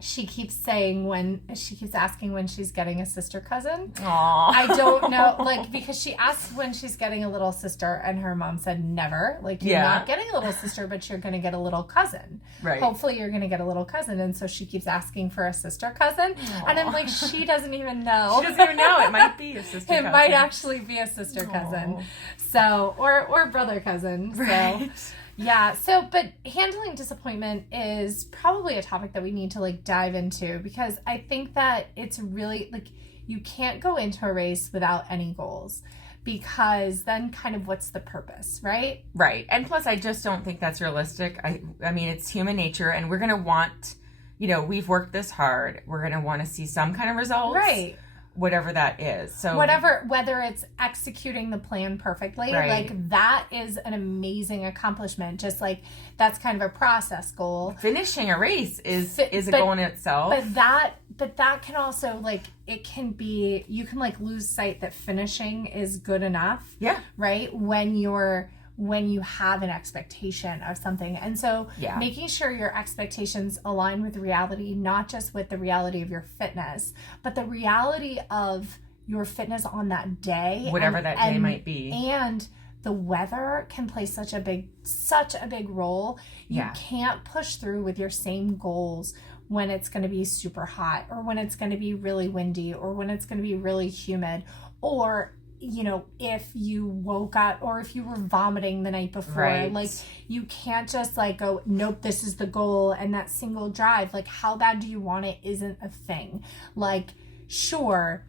she keeps asking when she's getting a sister cousin. Aww. I don't know, like, because she asked when she's getting a little sister, and her mom said never. Like, you're not getting a little sister, but you're going to get a little cousin. Right. Hopefully you're going to get a little cousin. And so she keeps asking for a sister cousin. Aww. And I'm like, she doesn't even know. She doesn't even know. It might be a sister cousin. It might actually be a sister cousin. So, or brother cousin. Right. So, yeah. So, but handling disappointment is probably a topic that we need to, like, dive into, because I think that it's really, like, you can't go into a race without any goals, because then kind of what's the purpose, right? Right. And plus, I just don't think that's realistic. I mean, it's human nature, and we're going to want, we've worked this hard. We're going to want to see some kind of results. Right. Whatever that is. So whether it's executing the plan perfectly, right. like, that is an amazing accomplishment. Just like, that's kind of a process goal. Finishing a race is a goal in itself. But that can also, like, it can be, you can, like, lose sight that finishing is good enough. Yeah. Right? When you have an expectation of something. And so making sure your expectations align with reality, not just with the reality of your fitness, but the reality of your fitness on that day. Whatever that day might be. And the weather can play such a big role. You can't push through with your same goals when it's going to be super hot, or when it's going to be really windy, or when it's going to be really humid, or if you woke up, or if you were vomiting the night before. Right. Like, you can't just, like, go, nope, this is the goal, and that single drive, like, how bad do you want it isn't a thing. Like, sure,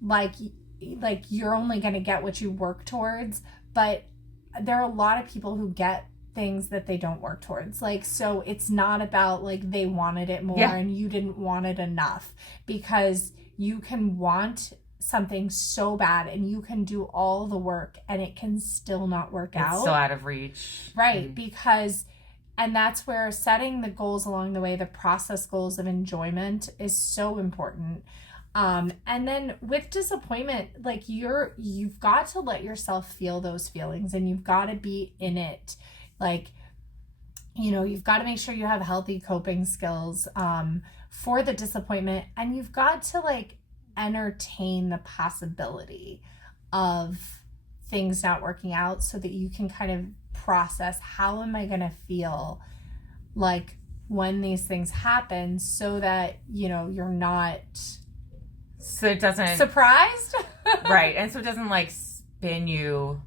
like you're only going to get what you work towards, but there are a lot of people who get things that they don't work towards. Like, so it's not about, like, they wanted it more and you didn't want it enough, because you can want something so bad and you can do all the work and it can still not work out. It's still out of reach. Right. And that's where setting the goals along the way, the process goals of enjoyment, is so important. And then with disappointment, like, you've got to let yourself feel those feelings, and you've got to be in it. Like, you've got to make sure you have healthy coping skills for the disappointment, and you've got to, like, entertain the possibility of things not working out, so that you can kind of process, how am I going to feel, like, when these things happen, so that, you're not, so it doesn't surprised. Right. And so it doesn't, like, spin you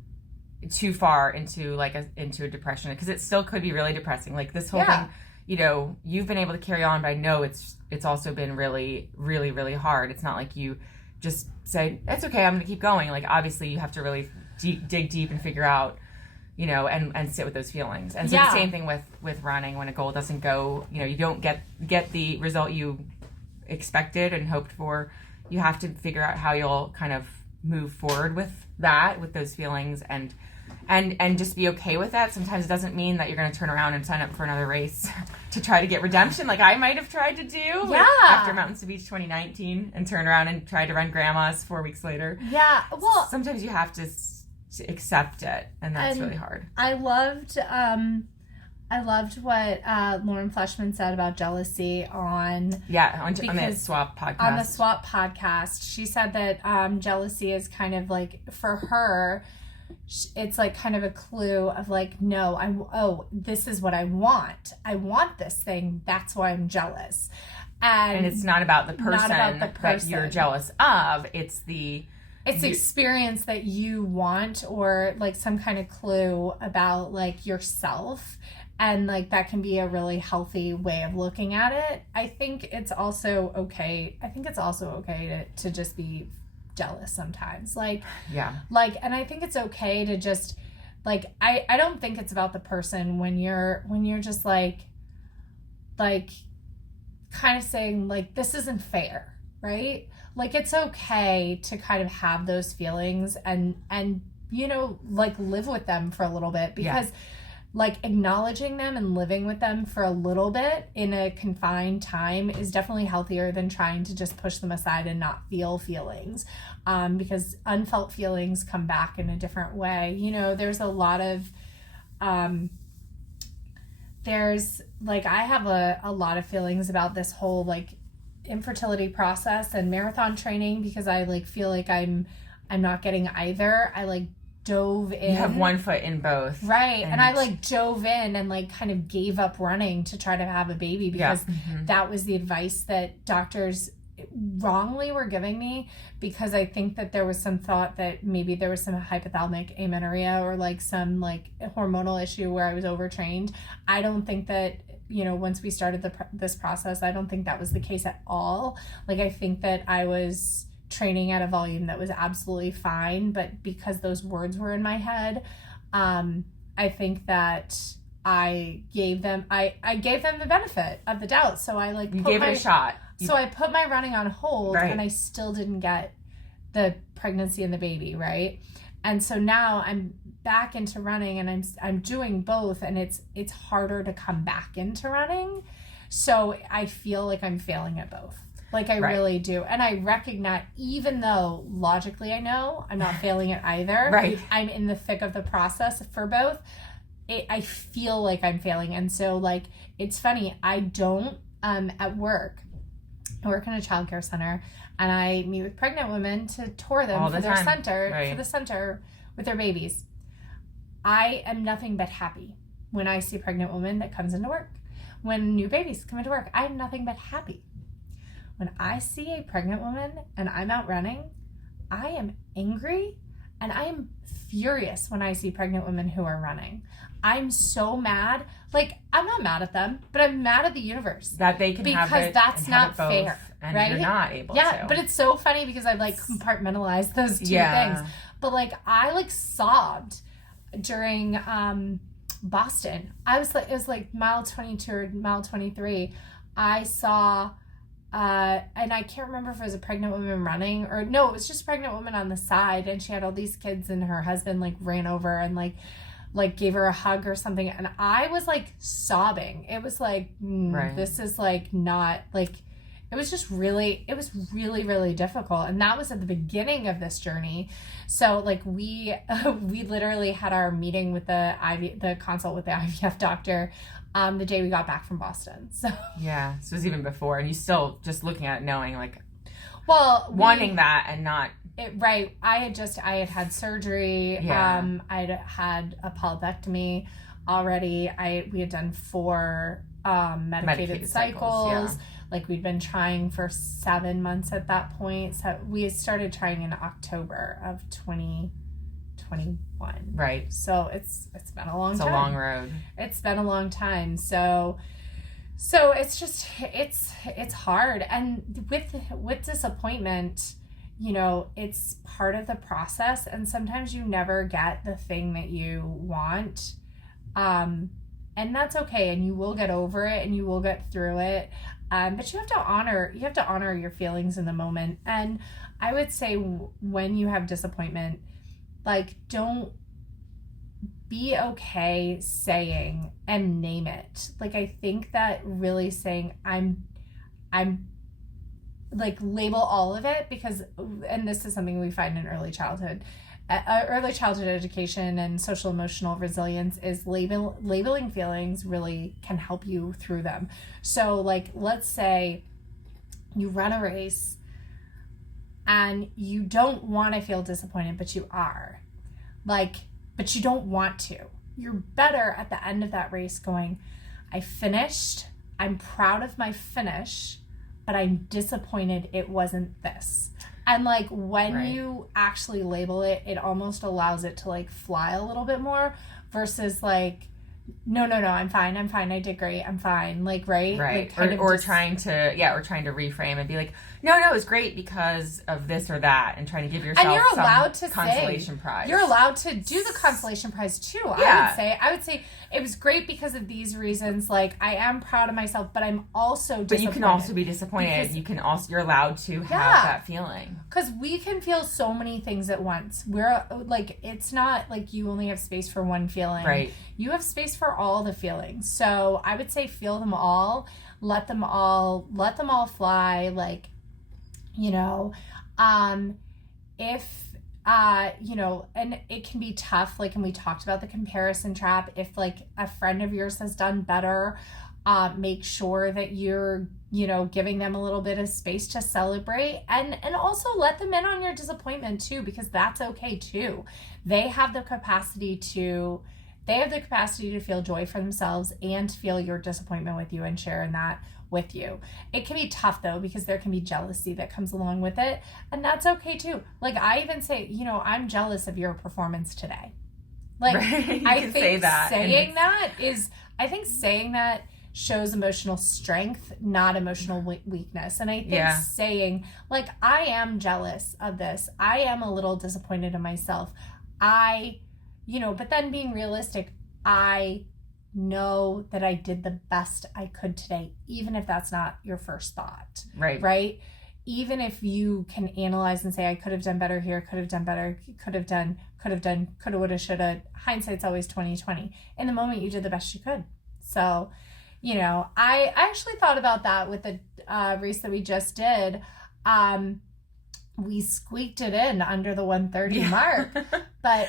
too far into a depression, because it still could be really depressing. Like, this whole thing, you've been able to carry on, but I know it's also been really, really, really hard. It's not like you just say, it's okay, I'm going to keep going. Like, obviously you have to really dig deep and figure out, and sit with those feelings. And so the same thing with running. When a goal doesn't go, you don't get the result you expected and hoped for, you have to figure out how you'll kind of move forward with those feelings, and just be okay with that. Sometimes it doesn't mean that you're going to turn around and sign up for another race to try to get redemption, like I might have tried to do after Mountains to Beach 2019, and turn around and try to run Grandma's 4 weeks later. Yeah, well, sometimes you have to accept it, and that's really hard. I loved what Lauren Fleshman said about jealousy on the SWAP podcast. On the SWAP podcast, she said that jealousy is kind of like, for her, it's like kind of a clue of, like, no, this is what I want. I want this thing. That's why I'm jealous. And it's not about the person that you're jealous of. It's the experience that you want, or, like, some kind of clue about, like, yourself. And, like, that can be a really healthy way of looking at it. I think it's also okay to just be jealous sometimes. Like, yeah. Like, and I think it's okay to just, like, I don't think it's about the person when you're just like kind of saying, like, this isn't fair, right? Like, it's okay to kind of have those feelings and you know, like, live with them for a little bit, because like, acknowledging them and living with them for a little bit in a confined time is definitely healthier than trying to just push them aside and not feel feelings, because unfelt feelings come back in a different way. You know, there's a lot of there's like, I have a lot of feelings about this whole like infertility process and marathon training, because I like feel like I'm not getting either. I like dove in. You have one foot in both. Right. And I like dove in and like kind of gave up running to try to have a baby, because that was the advice that doctors wrongly were giving me, because I think that there was some thought that maybe there was some hypothalamic amenorrhea or like some like hormonal issue where I was overtrained. I don't think that, you know, once we started this process, I don't think that was the case at all. Like, I think that I was training at a volume that was absolutely fine, but because those words were in my head, I think that I gave them the benefit of the doubt. So I like gave it a shot. So I put my running on hold, and I still didn't get the pregnancy and the baby, right? And so now I'm back into running, and I'm doing both, and it's harder to come back into running. So I feel like I'm failing at both. Like, I really do. And I recognize, even though logically I know I'm not failing at either, I'm in the thick of the process for both, I feel like I'm failing. And so, like, it's funny, I don't, at work, I work in a childcare center, and I meet with pregnant women to tour them for their center, for the center with their babies. I am nothing but happy when I see a pregnant woman that comes into work. When new babies come into work, I am nothing but happy. When I see a pregnant woman and I'm out running, I am angry, and I am furious when I see pregnant women who are running. I'm so mad. Like, I'm not mad at them, but I'm mad at the universe. That they can have it, because that's not fair, and right? You're not able to. But it's so funny because I've like compartmentalized those two things. But like, I like sobbed during Boston. I was like, it was like mile 22 or mile 23. I saw and I can't remember if it was a pregnant woman running, or no, it was just a pregnant woman on the side, and she had all these kids, and her husband like ran over and like gave her a hug or something, and I was like sobbing. It was like, this is like not like, it was really, really difficult. And that was at the beginning of this journey. So like we literally had our meeting with the consult with the IVF doctor the day we got back from Boston. So yeah, so it was even before, and you still just looking at it, knowing like, wanting that and not right. I had surgery. I'd had a polypectomy already. We had done 4 medicated cycles. Like, we'd been trying for 7 months at that point. So we had started trying in October of 2021. Right. So it's been a long time. It's a long road. It's been a long time. So it's just, it's hard. And with disappointment, you know, it's part of the process. And sometimes you never get the thing that you want. And that's okay. And you will get over it, and you will get through it. But you have to honor your feelings in the moment. And I would say when you have disappointment, like, don't be okay saying and name it. Like, I think that really saying I'm like, label all of it, because, and this is something we find in early childhood education and social emotional resilience, is labeling feelings really can help you through them. So like, let's say you run a race and you don't want to feel disappointed, but you are, like, but you don't want to. You're better at the end of that race going, I finished, I'm proud of my finish, but I'm disappointed it wasn't this. And like, when you actually label it, it almost allows it to like fly a little bit more, versus like no, I'm fine. I did great. I'm fine. Like, right? Right. Like, or trying to reframe and be like, no, it was great because of this or that, and trying to give yourself some consolation prize. You're allowed to do the consolation prize too. Yeah. I would say it was great because of these reasons. Like, I am proud of myself, but I'm also disappointed. But you can also be disappointed. You're allowed to have that feeling. Because we can feel so many things at once. We're like, it's not like you only have space for one feeling. Right. You have space for all the feelings. So I would say feel them all. Let them all fly. Like, if and it can be tough, like, and we talked about the comparison trap. If like a friend of yours has done better, make sure that you're giving them a little bit of space to celebrate, and also let them in on your disappointment too, because that's okay too. They have the capacity to feel joy for themselves and feel your disappointment with you and sharing that with you. It can be tough though, because there can be jealousy that comes along with it, and that's okay too. Like, I even say, I'm jealous of your performance today. Like, right. I think saying that shows emotional strength, not emotional weakness. And I think saying, like, I am jealous of this, I am a little disappointed in myself, but then being realistic, I know that I did the best I could today, even if that's not your first thought. Right? Even if you can analyze and say, I could have done better here, could have done better, coulda, woulda, shoulda. Hindsight's always 20/20. In the moment, you did the best you could. So, I actually thought about that with the race that we just did. We squeaked it in under the 130 mark, but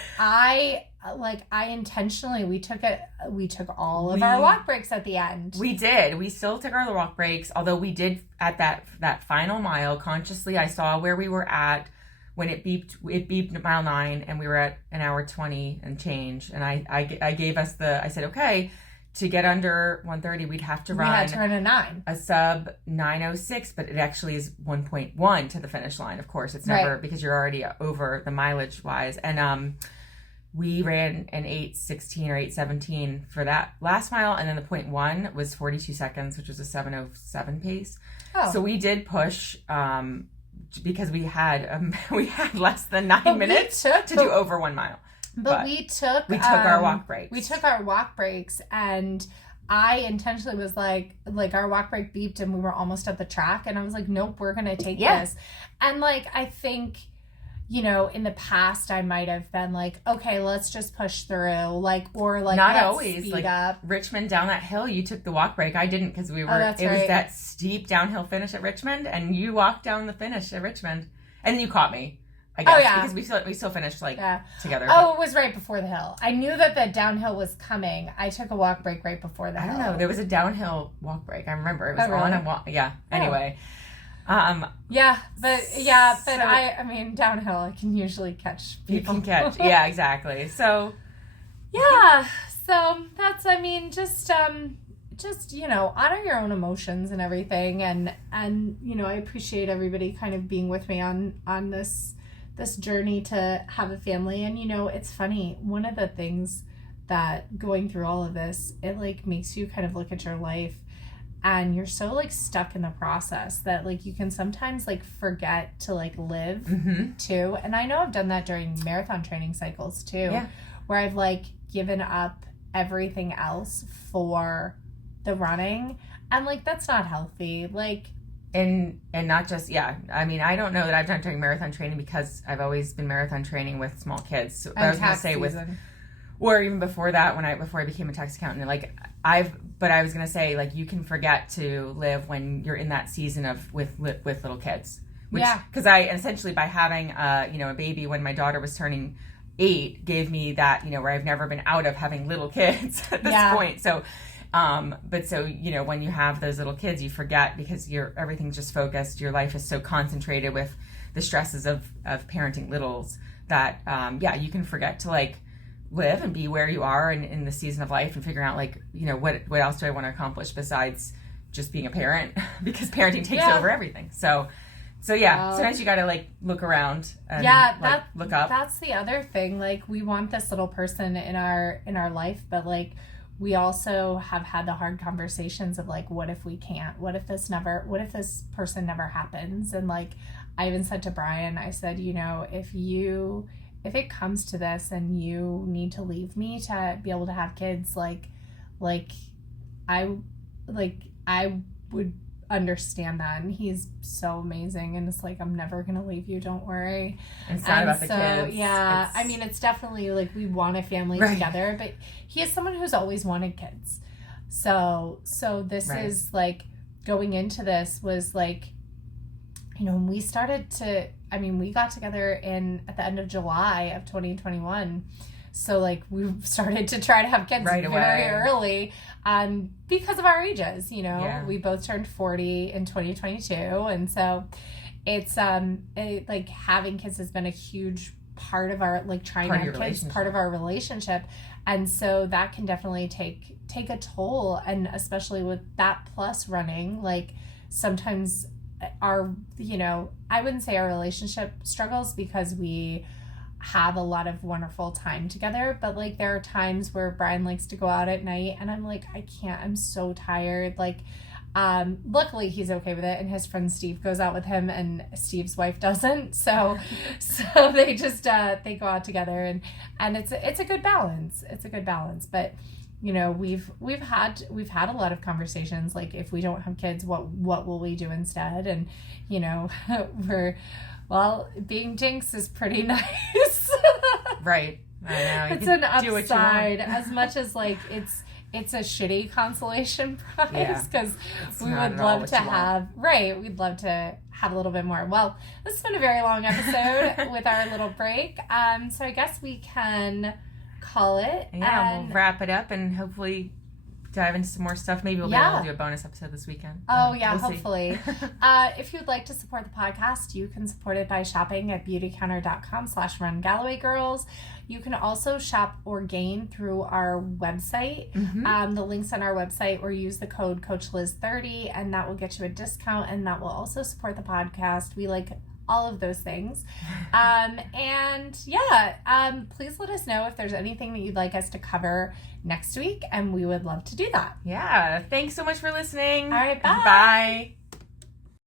we took all of our walk breaks at the end. We did. We still took our walk breaks, although we did at that final mile. Consciously, I saw where we were at when it beeped mile 9, and we were at an hour 20 and change. And I gave us I said, okay, to get under 130, we'd have to run a 9. A sub 9:06, but it actually is 1.1 to the finish line. Of course, it's never, because you're already over the mileage wise. And we ran an 8:16 or 8:17 for that last mile, and then the 0.1 was 42 seconds, which was a 7:07 pace. Oh. So we did push because we had less than 9 minutes to do over 1 mile. But we took our walk breaks. We took our walk breaks, and I intentionally was like our walk break beeped and we were almost at the track, and I was like, nope, we're gonna take this. And like, I think, in the past I might have been like, okay, let's just push through, or not let's always speed up. Richmond down that hill, you took the walk break. I didn't, because was that steep downhill finish at Richmond, and you walked down the finish at Richmond, and you caught me. I guess, because we still finished together. Oh, it was right before the hill. I knew that the downhill was coming. I took a walk break right before the hill. I don't know. There was a downhill walk break. I remember it was on a walk. Yeah. Anyway. But I mean, downhill, I can usually catch people. You can catch. Yeah, exactly. So. Yeah. So that's, just honor your own emotions and everything. And I appreciate everybody kind of being with me on this journey to have a family. And, it's funny. One of the things that going through all of this, it makes you kind of look at your life, and you're so stuck in the process that you can sometimes forget to live too. And I know I've done that during marathon training cycles too, where I've given up everything else for the running, and that's not healthy. And not just, I don't know that I've done during marathon training, because I've always been marathon training with small kids. So I was going to say or even before that, before I became a tax accountant, but I was going to say, you can forget to live when you're in that season with little kids. Because I essentially, by having, a baby when my daughter was turning 8, gave me that, where I've never been out of having little kids at this point. So, when you have those little kids, you forget, because everything's just focused. Your life is so concentrated with the stresses of parenting littles that, you can forget to live and be where you are in the season of life, and figure out what else do I want to accomplish besides just being a parent, because parenting takes over everything. So sometimes you got to look around and look up. That's the other thing. We want this little person in our life, but we also have had the hard conversations of like, what if we can't? What if this person never happens? And like, I even said to Brian, I said, you know, if it comes to this and you need to leave me to be able to have kids, I would understand that. And he's so amazing, and it's like, I'm never gonna leave you, don't worry. It's not about the kids. Yeah, I mean, it's definitely like we want a family together, but he is someone who's always wanted kids. So this is like, going into this was like, you know, when we we got together at the end of July of 2021. So like we started to try to have kids very early, because of our ages, you know. Yeah. We both turned 40 in 2022, and so it's like having kids has been a huge part of our, like, trying to have kids, part of our relationship. And so that can definitely take a toll, and especially with that plus running, like sometimes our, you know, I wouldn't say our relationship struggles because we have a lot of wonderful time together, but like there are times where Brian likes to go out at night and I'm like, I can't, I'm so tired. Like, luckily he's okay with it, and his friend Steve goes out with him and Steve's wife doesn't. So they just, they go out together, and it's a good balance. It's a good balance. But, you know, we've had a lot of conversations, like, if we don't have kids, what will we do instead? And, you know, being Jinx is pretty nice. Right. I know. It's an upside, as much as like it's a shitty consolation prize, because we would love to have, we'd love to have a little bit more. Well, this has been a very long episode with our little break. So I guess we can call it. Yeah, we'll wrap it up and hopefully dive into some more stuff. Maybe we'll be able to do a bonus episode this weekend. Oh, yeah, we'll hopefully. If you'd like to support the podcast, you can support it by shopping at beautycounter.com/RunGallowayGirls. You can also shop or gain through our website. Mm-hmm. The link's on our website, or use the code CoachLiz30, and that will get you a discount, and that will also support the podcast. We like all of those things. Please let us know if there's anything that you'd like us to cover next week, and we would love to do that. Yeah. Thanks so much for listening. All right. Bye. Bye.